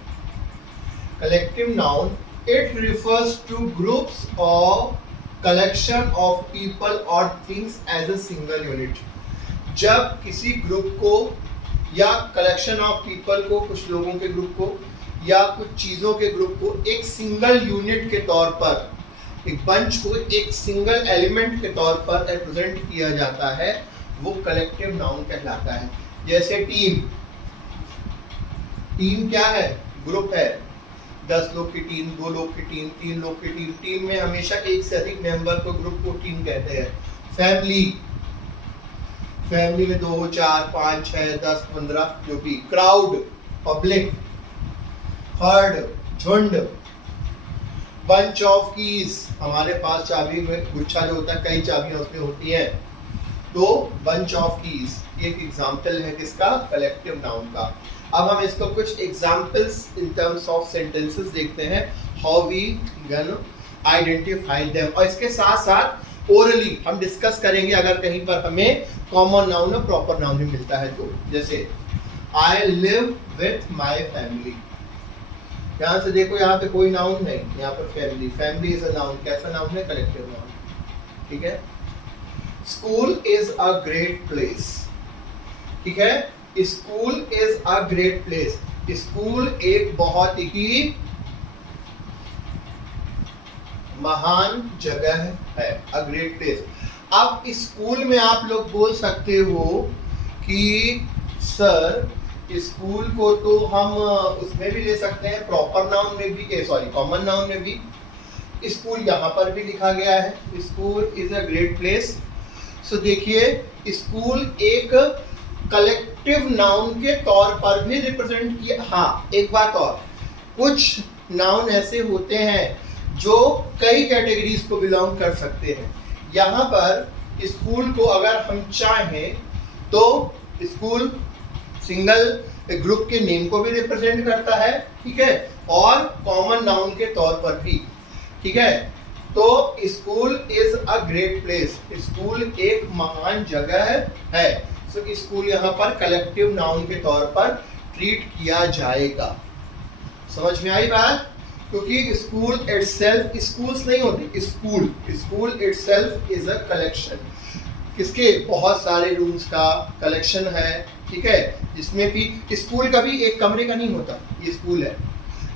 Collective noun, it refers to groups और कलेक्शन ऑफ पीपल और things as a single unit. जब किसी ग्रुप को या कलेक्शन ऑफ पीपल को, कुछ लोगों के ग्रुप को या कुछ चीज़ों के ग्रुप को एक सिंगल यूनिट के तौर पर, एक बंच को एक सिंगल एलिमेंट के तौर पर रिप्रेजेंट किया जाता है, वो कलेक्टिव नाउन कहलाता है। जैसे टीम, टीम क्या है, ग्रुप है, 10 लोग की टीम, 2 लोग की टीम, 3 लोग की टीम, टीम में हमेशा एक से अधिक मेंबर को ग्रुप को टीम कहते हैं। फैमिली, फैमिली में 2, 4, 5, 6, 10, 15 जो भी। Crowd, public. हर्ड, झुंड। बंच ऑफ कीज, हमारे पास चाबी में गुच्छा जो होता है, कई चाबियां उसमें होती हैं, तो बंच ऑफ कीज एक एग्जाम्पल है किसका, कलेक्टिव नाउन का। अब हम इसको कुछ examples in terms of sentences देखते हैं, how we can identify them, और इसके साथ साथ ओरली हम डिस्कस करेंगे अगर कहीं पर हमें कॉमन नाउन और प्रॉपर नाउन भी मिलता है तो। जैसे I live with my family, यहाँ से देखो, यहाँ पे कोई नाउन नहीं, यहाँ पर family, family is a noun, कैसा नाउन है? कलेक्टिव नाउन, ठीक है। School is a great place, ठीक है, school is a great place, school एक बहुत ही महान जगह है, अ ग्रेट प्लेस। अब स्कूल में आप लोग बोल सकते हो कि सर स्कूल को तो हम उसमें भी ले सकते हैं, प्रॉपर नाउन में भी, सॉरी कॉमन नाउन में भी। स्कूल यहाँ पर भी लिखा गया है, school is a great place. So देखिए स्कूल एक कलेक्टिव नाउन के तौर पर भी रिप्रेजेंट किया। हाँ एक बात और, कुछ नाउन ऐसे होते हैं जो कई कैटेगरीज को बिलोंग कर सकते हैं। यहाँ पर स्कूल को अगर हम चाहें तो स्कूल सिंगल ग्रुप के नेम को भी रिप्रेजेंट करता है, ठीक है, और कॉमन नाउन के तौर पर भी, ठीक है। तो school is a great place, school एक महान जगह है। सो स्कूल यहाँ पर कलेक्टिव नाउन के तौर पर ट्रीट किया जाएगा। समझ में आई बात? क्योंकि स्कूल इटसेल्फ, स्कूल्स नहीं होते, school itself is a collection, किसके? बहुत सारे रूम्स का कलेक्शन है, ठीक है, जिसमें भी स्कूल का भी एक कमरे का नहीं होता, ये स्कूल है,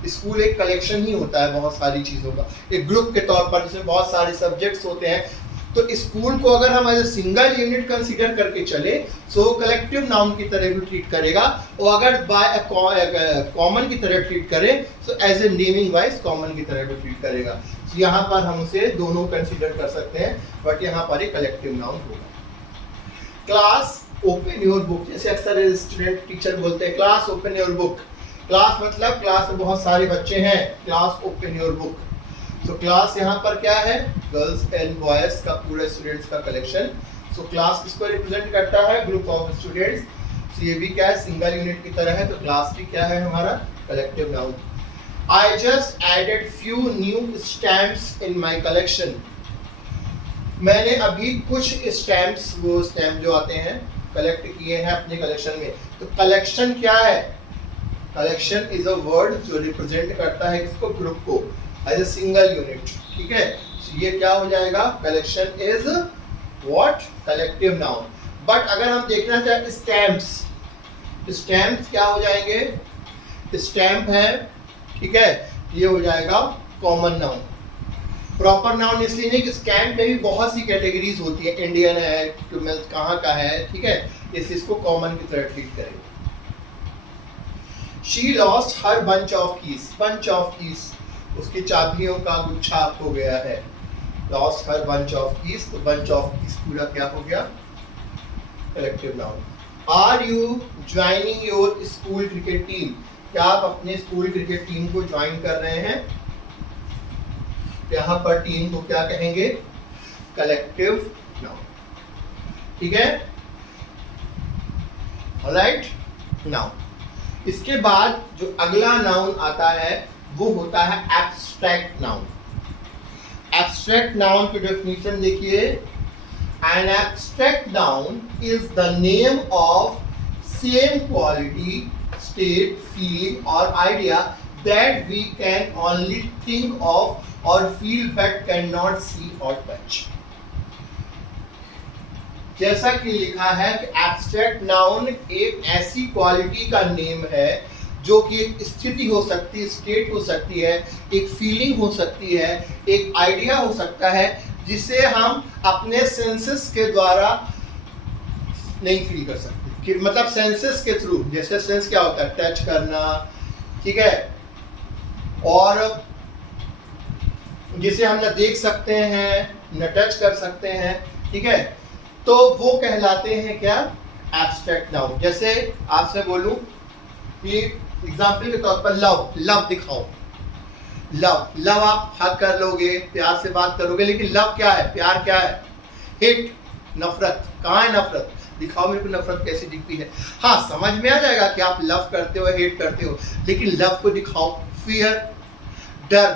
स्कूल एक कलेक्शन ही होता है बहुत सारी चीज़ों का, एक ग्रुप के तौर पर, जिसमें बहुत सारे सब्जेक्ट्स होते हैं। तो स्कूल को अगर हम as a single unit consider करके चले तो कलेक्टिव नाउन की तरह भी ट्रीट करेगा, और अगर बाय कॉमन की तरह ट्रीट करें तो as a naming wise common की तरह भी ट्रीट करेगा। तो यहाँ पर हम उसे दोनों कंसीडर कर सकते हैं, बट यहाँ पर एक कलेक्टिव नाउन होगा। क्लास ओपन योर बुक, जैसे अक्सर स्टूडेंट टीचर बोलते हैं class open your book. Class मतलब क्लास में बहुत सारे बच्चे हैं, class open your book. So class यहाँ पर क्या है? गर्ल्स एंड बॉयज का पूरे स्टूडेंट्स का कलेक्शन। सो क्लास किसको रिप्रेजेंट करता है? Group of students. सो ये भी क्या है? सिंगल यूनिट की तरह है, तो क्लास भी क्या है हमारा? Collective noun. I just added few new stamps in my collection. मैंने अभी कुछ स्टैम्प्स, वो स्टैम्प जो आते हैं, कलेक्ट किए हैं अपने कलेक्शन में। तो कलेक्शन क्या है? कलेक्शन इज अ वर्ड जो रिप्रेजेंट करता है इसको, ग्रुप को, एज ए सिंगल यूनिट, ठीक है। so ये क्या हो जाएगा? Collection is what? Collective noun. But अगर हम देखना चाहें स्टैम्प्स, स्टैम्प्स क्या हो जाएंगे? स्टैम्प है, ठीक है, ये हो जाएगा कॉमन नाउन। प्रॉपर नाउन इसलिए नहीं कि स्टैम्प में भी बहुत सी कैटेगरीज होती है, इंडियन है, कहाँ का है, ठीक है, इसको कॉमन की तरह ट्रीट करेंगे। She lost her bunch of keys. Bunch of keys, उसकी चाबियों का गुच्छा हो गया है। Lost her bunch of keys, तो bunch of keys पूरा क्या हो गया? Collective noun. Are you joining your school cricket team? क्या आप अपने स्कूल क्रिकेट टीम को ज्वाइन कर रहे हैं? यहाँ पर टीम को क्या कहेंगे? कलेक्टिव नाउन, ठीक है। ऑलराइट, नाउ इसके बाद जो अगला नाउन आता है वो होता है एब्स्ट्रैक्ट नाउन। एब्स्ट्रैक्ट नाउन की डेफिनेशन देखिए, an abstract noun is the name of same quality, state, feeling or idea that we can only think of or feel but cannot see or touch. जैसा कि लिखा है कि abstract noun एक ऐसी quality का नेम है जो कि एक स्थिति हो सकती है, स्टेट हो सकती है, एक फीलिंग हो सकती है, एक आइडिया हो सकता है, जिसे हम अपने सेंसेस के द्वारा नहीं फील कर सकते, मतलब सेंसेस के थ्रू। जैसे सेंस क्या होता है? टच करना, ठीक है, और जिसे हम न देख सकते हैं न टच कर सकते हैं, ठीक है, तो वो कहलाते हैं क्या? Abstract noun. जैसे आपसे बोलूं कि एग्जाम्पल के तौर पर लव, लव दिखाओ, लव, लव आप हग कर लोगे, प्यार से बात करोगे, लेकिन लव क्या है? प्यार क्या है? हेट, नफरत। कहाँ है नफरत? दिखाओ मेरे को नफरत कैसी दिखती है। हाँ, समझ में आ जाएगा कि आप लव करते हो, हेट करते हो, लेकिन लव को दिखाओ। फियर, डर,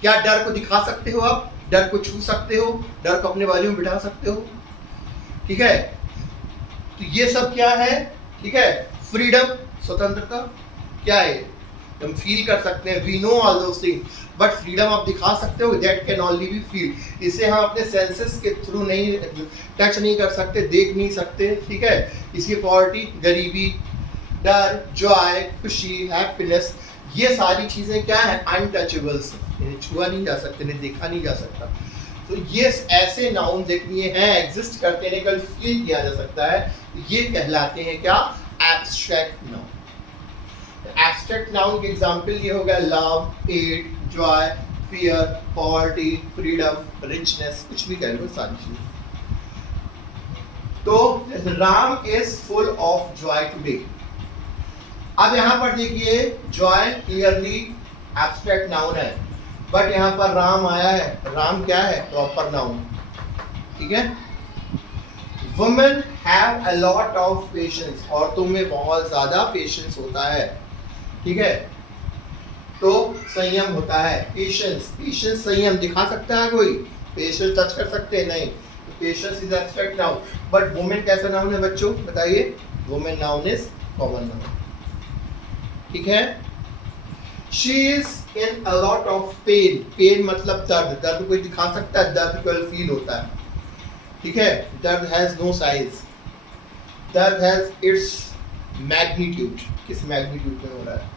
क्या डर को दिखा सकते हो आप? डर को छू सकते हो, डर को अपने बाजू में बिठा सकते हो, ठीक है। तो ये सब क्या है? ठीक है, फ्रीडम, स्वतंत्रता, क्या है? हम फील कर सकते हैं, we know all those things, but freedom आप दिखा सकते हो, that can only be feel. इसे हम अपने सेंसेस के थ्रू नहीं टच नहीं कर सकते, देख नहीं सकते, ठीक है। इसकी पॉवर्टी, गरीबी, डर, जॉय, खुशी, हैप्पीनेस, ये सारी चीजें क्या है, अनटचेबल्स, इन्हें छुआ नहीं जा सकते, इन्हें देखा नहीं जा सकता। तो ये ऐसे नाउन देखिए हैं, एग्जिस्ट करते हैं, कल फील किया जा सकता है, ये कहलाते हैं क्या, एब्स्ट्रैक्ट नाउन। एब्स्ट्रैक्ट नाउन के एग्जांपल ये हो गया love, hate, Joy, fear, poverty, freedom, richness, कुछ भी कह लो, सारी चीजें। तो Ram is full of Joy today. अब यहां पर देखिए जॉय क्लियरली एब्स्ट्रैक्ट नाउन है, बट यहां पर राम आया है, राम क्या है, प्रॉपर नाउन, ठीक है। Women have a lot of patience, औरतों में बहुत ज्यादा पेशेंस होता है, ठीक है। तो संयम होता है, पेशेंस, पेशेंस संयम दिखा सकता है कोई, पेशेंस टच कर सकते हैं नहीं, patience is abstract noun. But women कैसा नाउन है बच्चों, बताइए, women noun is common noun, ठीक है। She is in a lot of pain, pain मतलब दर्द, दर्द कोई दिखा सकता है, दर्द को फील होता है, ठीक है। दर्द हैज नो साइज, दर्द हैज इट्स मैग्नीट्यूड, किस मैग्नीट्यूड में हो रहा है,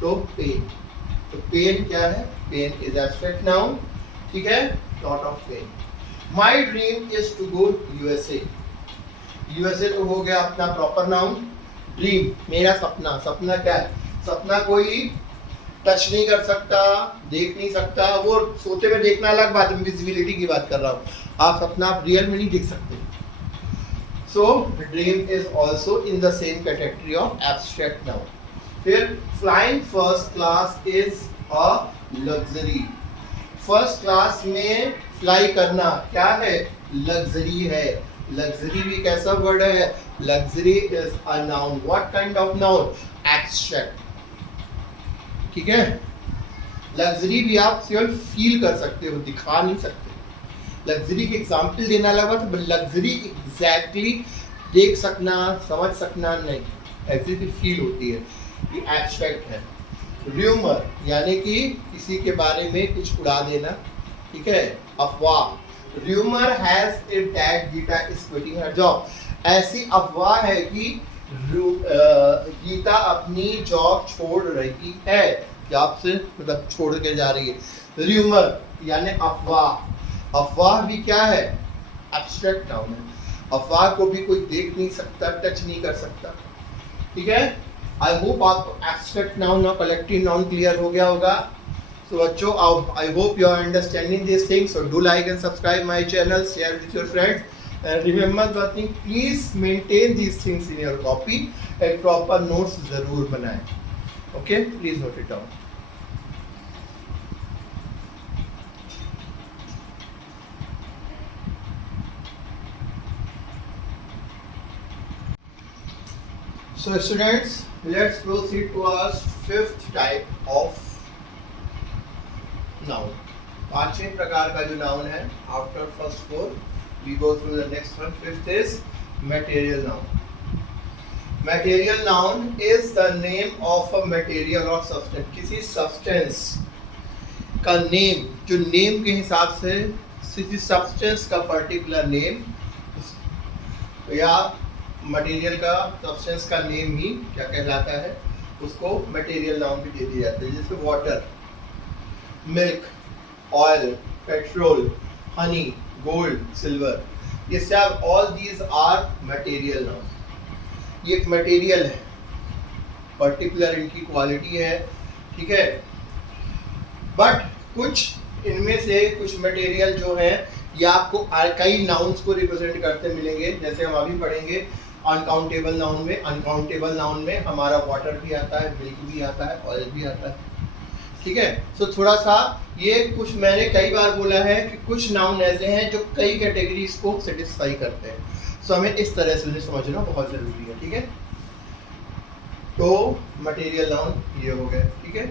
तो पेन, तो पेन क्या है, पेन इज एब्स्ट्रैक्ट नाउन, ठीक है, lot of pain. My dream is to go USA, USA तो हो गया अपना प्रॉपर नाउन। ड्रीम मेरा सपना, सपना क्या है, सपना कोई टच नहीं कर सकता, देख नहीं सकता, वो सोते में देखना अलग बात है, विजिबिलिटी की बात कर रहा हूँ, आप सपना आप रियल में नहीं देख सकते। So dream is also in the same category of abstract noun. फिर flying first class is a luxury, first class में फ्लाई करना क्या है, लग्जरी है, लग्जरी भी कैसा वर्ड है, luxury is a noun, what kind of noun, abstract, ठीक है। लग्जरी भी आप सिर्फ फील कर सकते हो, दिखा नहीं सकते। लग्जरी के एग्जाम्पल देना लगा तो लग्जरी एग्जैक्टली देख सकना, समझ सकना नहीं, लग्जरी फील होती है, ये एब्स्ट्रैक्ट है। र्यूमर यानी कि किसी के बारे में कुछ उड़ा देना, ठीक है, अफवाह। Rumour has it that Gita is quitting her job, ऐसी अफवाह है कि गीता अपनी जॉब छोड़ रही है, जॉब से मतलब छोड़ के जा रही है। र्यूमर यानी अफवाह, अफवाह भी क्या है, एब्स्ट्रैक्ट नाउन है, अफवाह को भी कोई देख नहीं सकता, टच नहीं कर सकता, ठीक है। आई होप आप एब्स्ट्रैक्ट नाउन और कलेक्टिव नाउन क्लियर हो गया होगा। सो बच्चों, I hope you are understanding this things, so do like and subscribe my channel, share with your friends, and remember the thing, please maintain these things in your copy and proper notes जरूर बनाएं, okay, please note it down. So students, let's proceed to our fifth type of noun. पांचवें प्रकार का जो noun है, after first four we go through the next one. Fifth is material noun. Material noun is the name of a material or substance, किसी substance का name, जो name के हिसाब से किसी substance का particular name या material का substance का name ही क्या कहलाता है, उसको material noun भी दे दिया जाता है। जैसे water, milk, oil, petrol, honey, gold, silver, ये सब all these are material noun. ये एक मटेरियल है, पर्टिकुलर इनकी क्वालिटी है, ठीक है। बट कुछ इनमें से कुछ मटेरियल जो है ये आपको कई नाउन्स को रिप्रेजेंट करते मिलेंगे, जैसे हम अभी पढ़ेंगे अनकाउंटेबल नाउन में। अनकाउंटेबल नाउन में हमारा वाटर भी आता है, मिल्क भी आता है, ऑयल भी आता है, ठीक है। सो थोड़ा सा ये कुछ मैंने कई बार बोला है कि कुछ नाउन ऐसे हैं जो कई कैटेगरीज को सेटिस्फाई करते हैं, सो हमें इस तरह से उन्हें समझना बहुत जरूरी है, ठीक है। तो मटेरियल नाउन ये हो गए, ठीक है।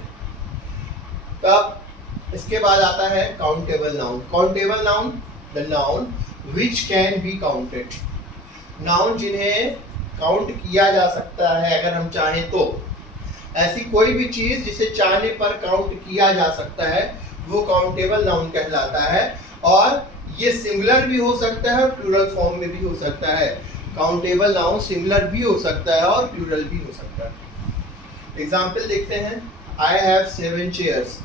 तब इसके बाद आता है countable noun. Countable noun, the noun which can be counted, noun जिन्हें काउंट किया जा सकता है अगर हम चाहें तो। ऐसी कोई भी चीज जिसे चाहने पर काउंट किया जा सकता है वो काउंटेबल नाउन कहलाता है। और ये सिंगुलर भी हो सकता है और प्लूरल फॉर्म में भी हो सकता है। काउंटेबल नाउन सिंगुलर भी हो सकता है और प्लूरल भी हो सकता है। एग्जाम्पल देखते हैं, आई हैव 7 चेयर्स।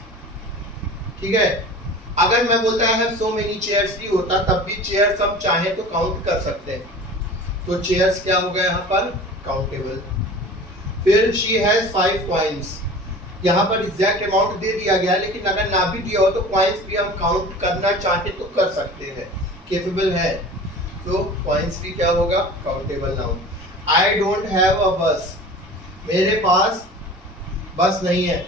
ठीक है, अगर मैं बोलता I have so many chairs भी होता तब भी चेयर्स हम चाहे तो काउंट कर सकते हैं, तो चेयर्स क्या हो गया यहाँ पर, काउंटेबल। फिर शी हैज 5 कॉइन्स, यहाँ पर एग्जैक्ट अमाउंट दे दिया गया, लेकिन अगर ना भी दिया हो तो कॉइन्स भी हम काउंट करना चाहते तो कर सकते हैं, केपेबल है, तो कॉइन्स भी क्या होगा, countable noun. I don't have a बस, मेरे पास बस नहीं है,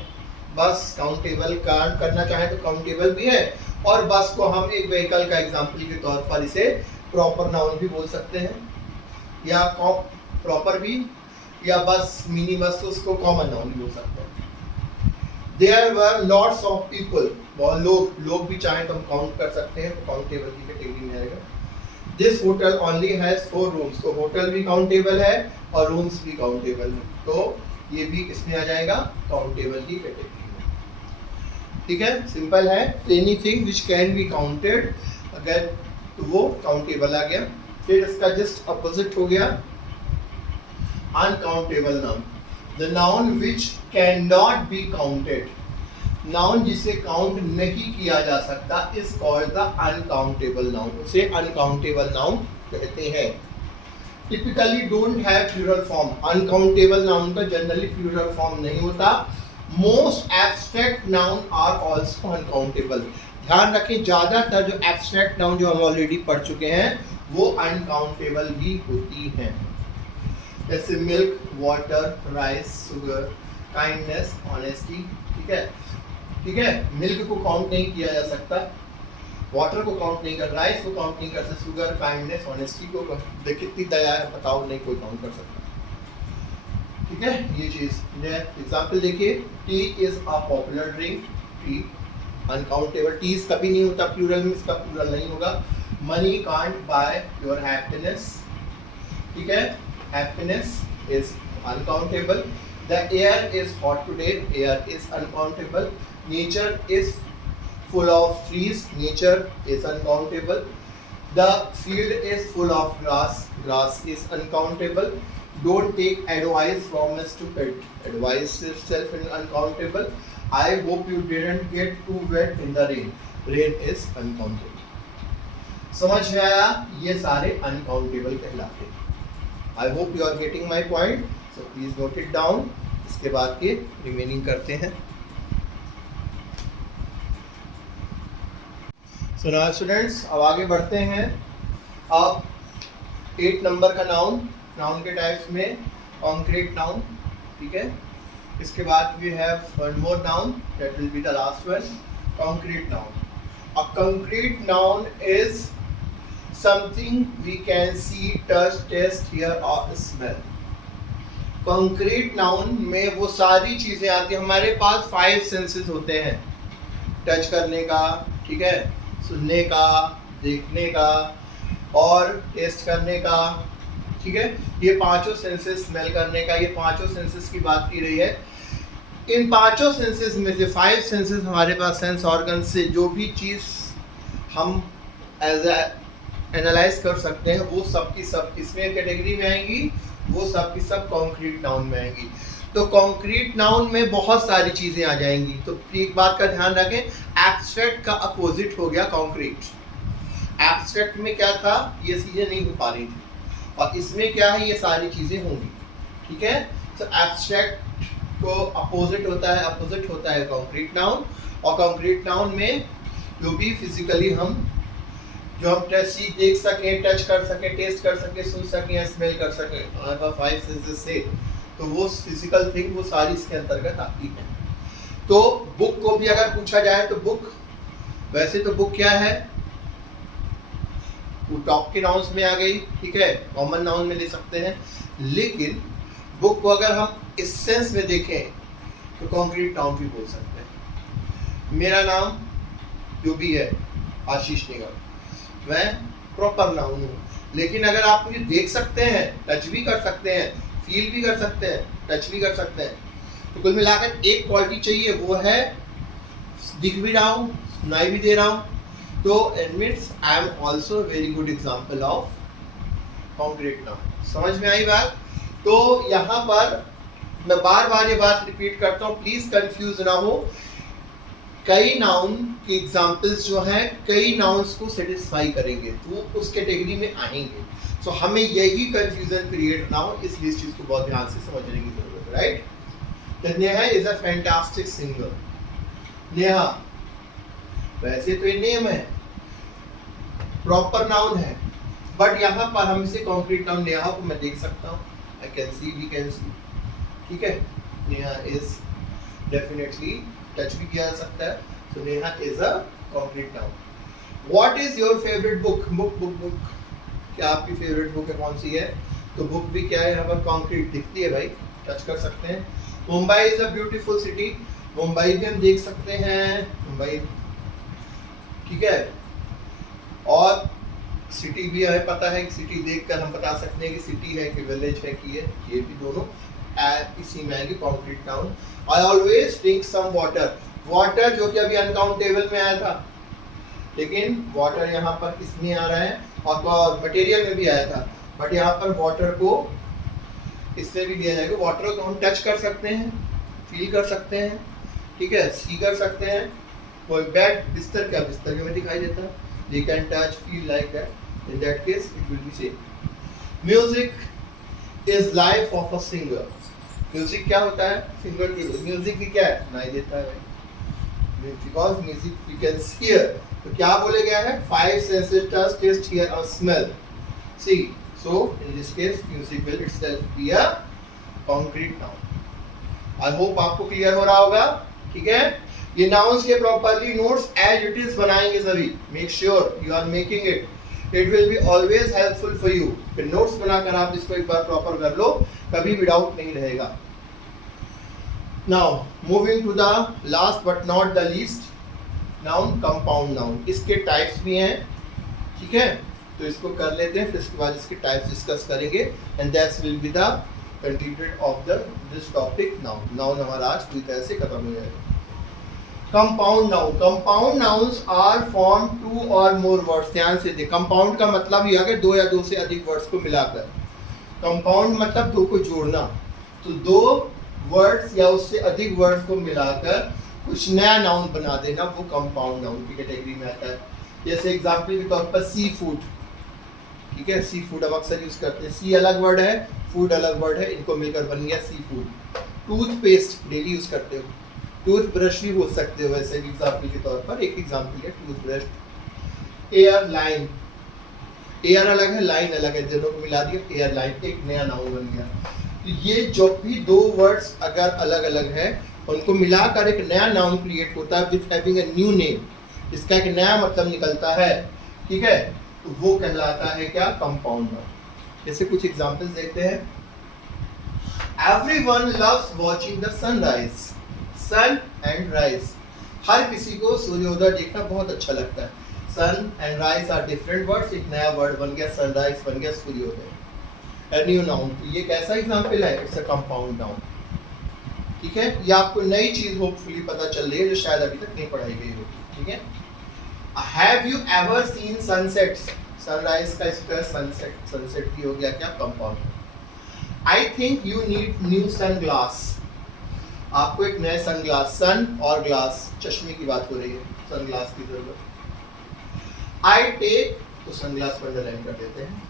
बस काउंटेबल, काउंट करना चाहे तो काउंटेबल भी है, और बस को हम एक व्हीकल का एग्जांपल के तौर पर इसे प्रॉपर नाउन भी बोल सकते हैं, या प्रॉपर भी, या बस मिनी बस तो उसको कॉमन नाउन भी बोल सकते हैं। There were lots of people, बहुत लोग भी चाहें तो हम काउंट कर सकते हैं, तो काउंटेबल की कैटेगरी में आएगा। This hotel only has 4 rooms, तो होटल भी काउंटेबल है और रूम्स भी काउंटेबल है, तो ये भी किसमें आ जाएगा, काउंटेबल की कैटेगरी में। ठीक है, सिंपल है, anything which can be counted, अगर तो वो काउंटेबल आ गया। फिर इसका जस्ट अपोजिट हो गया uncountable noun, the noun which can not be counted, noun जिसे काउंट नहीं किया जा सकता is called the uncountable noun, उसे अनकाउंटेबल नाउन कहते हैं। Typically don't have plural form, uncountable noun का जनरली प्लूरल फॉर्म नहीं होता। Most abstract noun are also uncountable, ध्यान रखें ज्यादातर जो एब्स्ट्रैक्ट नाउन जो हम ऑलरेडी पढ़ चुके हैं वो अनकाउंटेबल भी होती हैं, जैसे milk, water, rice, sugar, kindness, honesty. ठीक है, ठीक है, मिल्क को काउंट नहीं किया जा सकता, वाटर को काउंट नहीं कर, राइस को काउंट नहीं कर सकते, शुगर, काइंडनेस, ऑनेस्टी को कितनी दया है बताओ, नहीं कोई काउंट कर सकता। ठीक है, ये चीज एग्जाम्पल देखिए, tea is a popular drink, tea uncountable, teas कभी नहीं होता प्लूरल में, इसका प्लूरल नहीं होगा। Money can't buy your happiness, ठीक है, happiness is uncountable. The air is hot today, air is uncountable. Nature is full of trees, nature is uncountable. The field is full of grass, grass is uncountable. Don't take advice from a stupid, advice itself is uncountable. I hope you didn't get too wet in the rain, rain is uncountable. समझ में आया, ये सारे uncountable कहलाते हैं। I hope you are getting my point, so please note it down. इसके बाद के रिमेनिंग करते हैं। So now students, अब आगे बढ़ते हैं। अब 8 नंबर का नाउन, नाउन के टाइप्स में कॉन्क्रीट नाउन, ठीक है, इसके बाद we have one more noun, that will be the last one, concrete noun. A concrete noun is something we can see, touch, taste, hear or smell. Concrete noun में वो सारी चीज़ें आती हैं, हमारे पास 5 सेंसेस होते हैं, टच करने का, ठीक है, सुनने का, देखने का और टेस्ट करने का, ठीक है, ये पांचों सेंसेस, स्मेल करने का, ये पांचों सेंसेस की बात की रही है। इन पांचों सेंसेस में से 5 सेंसेस हमारे पास सेंस ऑर्गन से जो भी चीज़ हम एज एनालाइज कर सकते हैं वो सब की सब किसमें कैटेगरी में आएंगी, वो सब की सब कॉन्क्रीट नाउन में आएंगी। तो कॉन्क्रीट नाउन में बहुत सारी चीज़ें आ जाएंगी। तो एक बात का ध्यान रखें, एब्स्ट्रैक्ट का अपोजिट हो गया कॉन्क्रीट। एब्स्ट्रैक्ट में क्या था, ये चीज़ें नहीं हो पा रही थी, और इसमें क्या है, ये सारी चीज़ें होंगी, ठीक है। तो एब्स्ट्रैक्ट को अपोजिट होता है कॉन्क्रीट नाउन, और कॉन्क्रीट नाउन में जो भी फिजिकली हम देख सकें, टच कर सकें, टेस्ट कर सकें, सुन सकें, स्मेल कर सकें, हमारे पास 5 सेंसेस से, तो वो फिजिकल थिंग वो सारी इसके अंतर्गत आती है। तो बुक को भी अगर पूछा जाए तो बुक, वैसे तो बुक क्या है, वो टॉप के नाउन्स में आ गई, ठीक है, कॉमन नाउन में ले सकते हैं, लेकिन बुक को अगर हम इस सेंस में देखें तो कॉन्क्रीट नाउन भी बोल सकते हैं। मेरा नाम जो भी है आशीष निगम, मैं प्रॉपर नाउन हूँ, लेकिन अगर आप मुझे देख सकते हैं, टच भी कर सकते हैं, फील भी कर सकते हैं, टच भी कर सकते हैं, तो कुल मिलाकर एक क्वालिटी चाहिए, वो है दिख भी रहा हूँ, सुनाई भी दे रहा हूँ। तो it means I am also very good example of concrete noun. समझ में आई बात? तो यहाँ पर मैं बार बार ये बात रिपीट करता हूँ, प्लीज कंफ्यूज ना हो। कई नाउन के एग्जाम्पल्स जो हैं कई नाउन्स को सेटिस्फाई करेंगे, तो उस कैटेगरी में आएंगे। सो हमें यही कंफ्यूजन क्रिएट ना हो, इसलिए इस चीज को बहुत ध्यान से समझने की जरूरत है, right? Neha is a fantastic singer. Neha, वैसे तो ये नेम है, प्रॉपर नाउन है, बट यहाँ पर हम इसे कॉन्क्रीट नाउन नेहा को मैं देख सकता हूँ, I can see, we can see, ठीक है? नेहा इज डेफिनेटली टच भी किया जा सकता है। So Neha is a concrete noun. What is your favourite book? Book क्या आपकी फेवरेट बुक है, कौन सी है? तो बुक भी क्या है, यहाँ पर कॉन्क्रीट दिखती है भाई, टच कर सकते हैं। Mumbai is a beautiful city, Mumbai भी हम देख सकते हैं, मुंबई, ठीक है? और सिटी भी हमें पता है, सिटी देखकर हम बता सकते हैं कि सिटी है कि विलेज है कि ये भी दोनों इसी में आएगी concrete noun. I always drink some water, water जो कि अभी अनकाउंटेबल में आया था, लेकिन वाटर यहाँ पर किसमें आ रहा है, और मटेरियल में भी आया था, बट यहाँ पर वाटर को इससे भी दिया जाएगा। वाटर को हम टच कर सकते हैं, फील कर सकते हैं, ठीक है, सी कर सकते हैं। कोई बेड, बिस्तर, क्या बिस्तर में दिखाई देता है, you can touch, feel like that, in that case it will be same. Music is life of a singer. Music क्या होता है, सिंगर की म्यूजिक भी क्या है, सुनाई देता है भाई, because music we can hear। तो क्या बोले गया है, 5 senses touch, taste, hear और smell, see। So in this case music will itself be a concrete noun। I hope आपको क्लियर हो रहा होगा, ठीक है? ये नाउन्स के properly notes as it is बनाएंगे सभी, make sure you are making it, it will be always helpful for you. फिर नोट्स बनाकर आप इसको एक बार प्रॉपर कर लो, कभी भी डाउट नहीं रहेगा। Now moving to the last but not the least noun, compound noun. इसके टाइप्स भी हैं, ठीक है? तो इसको कर लेते हैं, फिर इसके बाद इसके टाइप्स डिस्कस करेंगे, and that's will be the completed of the this topic. Noun हमारा आज पूरी तरह से खत्म हो जाएगा। Compound noun, compound nouns are form 2 और मोर वर्ड्स। ध्यान से देख, कंपाउंड का मतलब ये है कि 2 या 2 से अधिक वर्ड्स को मिलाकर। कंपाउंड मतलब 2 को जोड़ना, तो 2 वर्ड्स या उससे अधिक वर्ड्स को मिलाकर कुछ नया नाउन बना देना, वो कंपाउंड नाउन की कैटेगरी में आता है। जैसे एग्जांपल के तौर पर सी फूड, ठीक है? सी फूड हम अक्सर यूज करते हैं, सी अलग वर्ड है, फूड अलग वर्ड है, इनको मिलकर बन गया sea food. Toothpaste daily use करते हो, टूथ ब्रश भी बोल सकते हो वैसे भी एग्जाम्पल के तौर पर, एक एग्जाम्पल है टूथ ब्रश। एयरलाइन, एयर अलग है, लाइन अलग है, दोनों को मिला दिया एयरलाइन, एक नया नाउन बन गया। तो ये जो भी 2 वर्ड्स अगर अलग अलग है, उनको मिलाकर एक नया नाउन क्रिएट होता है with having a new name, इसका एक नया मतलब निकलता है, ठीक है? तो वो कहलाता है क्या, कंपाउंड नाउन। जैसे कुछ एग्जाम्पल्स देखते हैं। Everyone loves watching the sunrise, sun and rise, हर किसी को सूर्योदय देखना बहुत अच्छा लगता है। Sun and rise are different words, एक नया वर्ड बन गया, सनराइज बन गया सूर्योदय, ए न्यू नाउन। तो ये कैसा एग्जांपल है, इट्स अ कंपाउंड नाउन, ठीक है? ये आपको नई चीज होपफुली पता चल रही है जो शायद अभी तक नहीं पढ़ाई गई होगी, ठीक है? Have you ever seen sunsets, sunrise का इसका सनसेट, सनसेट भी हो गया क्या, compound. I think you need new sunglass, आपको एक नया सनग्लास, सन और ग्लास, चश्मे की बात हो रही है, सनग्लास की जरूरत। आई टेक, तो सनग्लास पर अंडरलाइन कर देते हैं।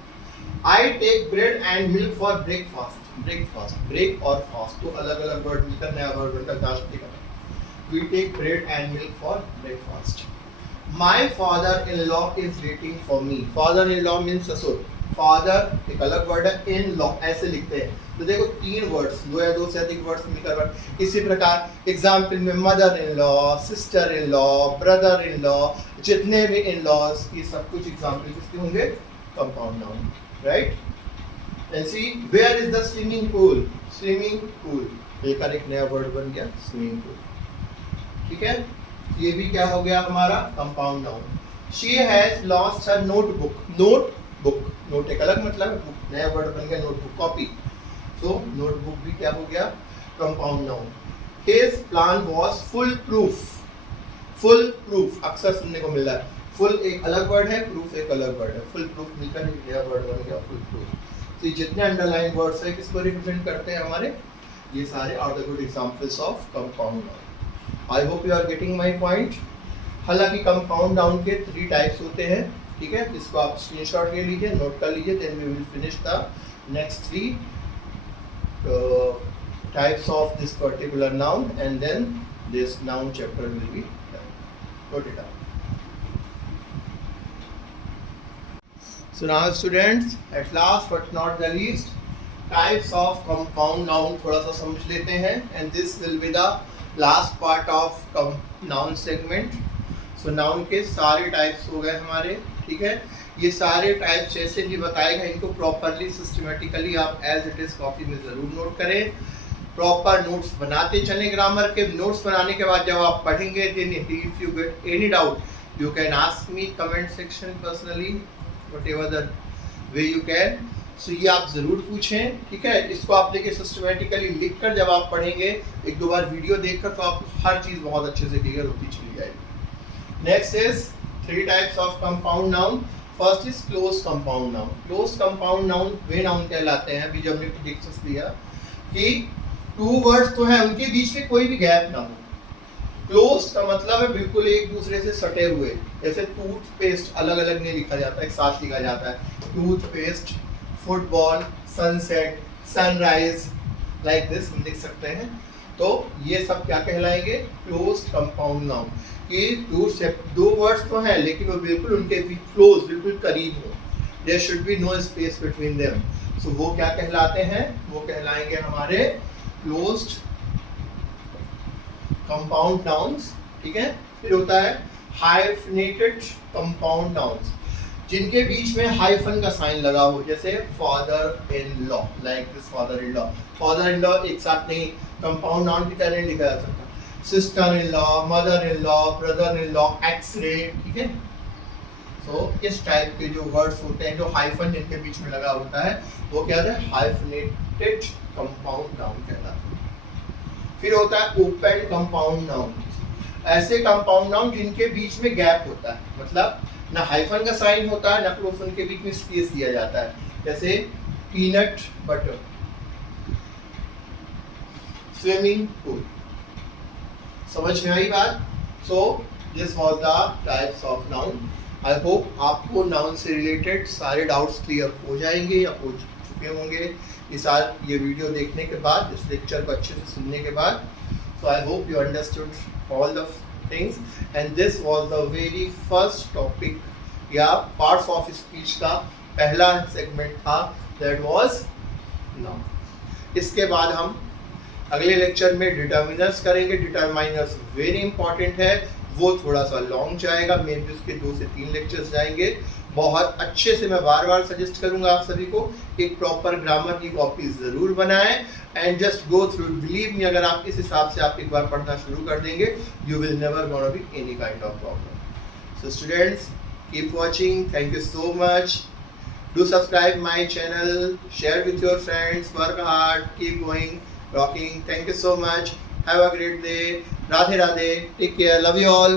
I take bread and milk for breakfast, breakfast, break और फास्ट, तो अलग अलग वर्ड मिलकर नया वर्ड बनकर नाश्ते का। We take bread and milk for breakfast. My father in law is waiting for me, father in law means ससुर, फादर एक अलग वर्ड है, इन लॉ ऐसे लिखते हैं। तो देखो 3 वर्ड्स, 2 या 2 से अधिक वर्ड्स मिलकर वर्ड। इसी प्रकार एग्जाम्पल में mother in law, sister in law, brother in law, जितने भी इन लॉज, ये सब कुछ एग्जाम्पल किसके होंगे, compound noun, right? And see where is the swimming pool, swimming pool, लेकर एक नया वर्ड बन गया स्विमिंग पूल, ठीक है? ये भी क्या हो गया हमारा, compound noun. She has lost her notebook, notebook, note एक अलग मतलब है, नया वर्ड बन गया नोटबुक, कॉपी, तो नोटबुक भी क्या हो गया, compound noun. His plan was fool proof. Full proof अक्सर सुनने को मिल रहा है. फुल एक अलग वर्ड है, प्रूफ एक अलग वर्ड है. फुल प्रूफ निकल गया वर्ड बन गया फुल प्रूफ. तो जितने अंडरलाइन वर्ड्स है किसको रिप्रेजेंट करते हैं हमारे, ये सारे are the good examples of compound noun. I hope you are getting my point. हालांकि कंपाउंड नाउन के 3 टाइप्स होते हैं, ठीक है. इसको आप स्क्रीनशॉट ले लीजिए, नोट कर लीजिए. Then we will finish the next 3 types of this particular noun and then this noun chapter will be done. Note it down. So now students, at last but not the least, types of compound noun थोड़ा सा समझ लेते हैं and this will be the last part of noun segment. So noun के सारे types हो गए हमारे, ठीक है. ये सारे टाइप्स जैसे भी बताएगा इनको प्रॉपरली सिस्टमेटिकली आप एज इट इज कॉपी में ज़रूर नोट करें. प्रॉपर नोट्स बनाते चलें. ग्रामर के नोट्स बनाने के बाद जब आप पढ़ेंगे then if you get any doubt you can ask me comment section personally whatever the way you can. So ये आप ज़रूर पूछें, ठीक है. इसको आप लेके सिस्टमेटिकली लिख कर जब आप पढ़ेंगे 1-2 बार वीडियो देखकर तो आपको हर चीज़ बहुत अच्छे से क्लियर होती चली जाएगी. Next is 3 types of compound noun. First is close compound noun. Close compound noun way noun कहलाते हैं. अभी जब हमने डिस्कस किया कि 2 वर्ड्स तो हैं उनके बीच में कोई भी गैप ना हो. क्लोज का मतलब है बिल्कुल एक दूसरे से सटे हुए. जैसे टूथपेस्ट अलग अलग नहीं लिखा जाता, एक साथ लिखा जाता है. Toothpaste, football, sunset, sunrise, like this हम लिख सकते हैं. तो ये सब क्या कहलाएंगे, क्लोज कंपाउंड नाउन. कि 2 वर्ड्स तो हैं लेकिन वो बिल्कुल उनके बीच क्लोज, बिल्कुल करीब हो. There should be no space between them. So वो क्या कहलाते हैं, वो कहलाएंगे हमारे क्लोज्ड कंपाउंड नाउन्स, ठीक है. फिर होता है हाइफनेटेड कंपाउंड नाउन्स जिनके बीच में हाइफन का साइन लगा हो. जैसे father in law, like this father in law. Father in law एक साथ नहीं कंपाउंड नाउन की तरह लिखा जा सकता. Sister in law, mother in law, brother in law, x-ray, ठीक है. तो इस टाइप के जो वर्ड्स होते हैं जो हाइफन जिनके बीच में लगा होता है वो क्या है, हाइफनेटेड कंपाउंड नाउन कहलाता है. फिर होता है ओपन कंपाउंड नाउन. ऐसे कंपाउंड नाउन जिनके बीच में गैप होता है, मतलब ना हाइफन का साइन होता है ना क्लोज उनके बीच में स्पेस दिया जाता है. जैसे पीनट बटर, स्विमिंग पूल. समझ में आई बात. So this was the types of noun. I hope आपको नाउन से रिलेटेड सारे डाउट्स क्लियर हो जाएंगे या हो चुके होंगे ये वीडियो देखने के बाद, इस लेक्चर को अच्छे से सुनने के बाद. So I hope you understood all the things and this was the very first topic या पार्ट्स ऑफ स्पीच का पहला सेगमेंट था, दैट वाज नाउन. इसके बाद हम अगले लेक्चर में डिटर्मिनर्स करेंगे. डिटर्मिनर्स वेरी इंपॉर्टेंट है, वो थोड़ा सा लॉन्ग जाएगा, मे बी उसके 2 से 3 लेक्चर्स जाएंगे. बहुत अच्छे से मैं बार बार सजेस्ट करूंगा आप सभी को एक प्रॉपर ग्रामर की कॉपी ज़रूर बनाएं and just go through. Believe me, अगर आप इस हिसाब से आप एक बार पढ़ना शुरू कर देंगे you will never gonna be any kind of problem. So students, keep watching. Thank you so much. Do subscribe my channel, share with your friends, work hard, keep going, rocking. Thank you so much. Have a great day. Radhe Radhe. Take care. Love you all.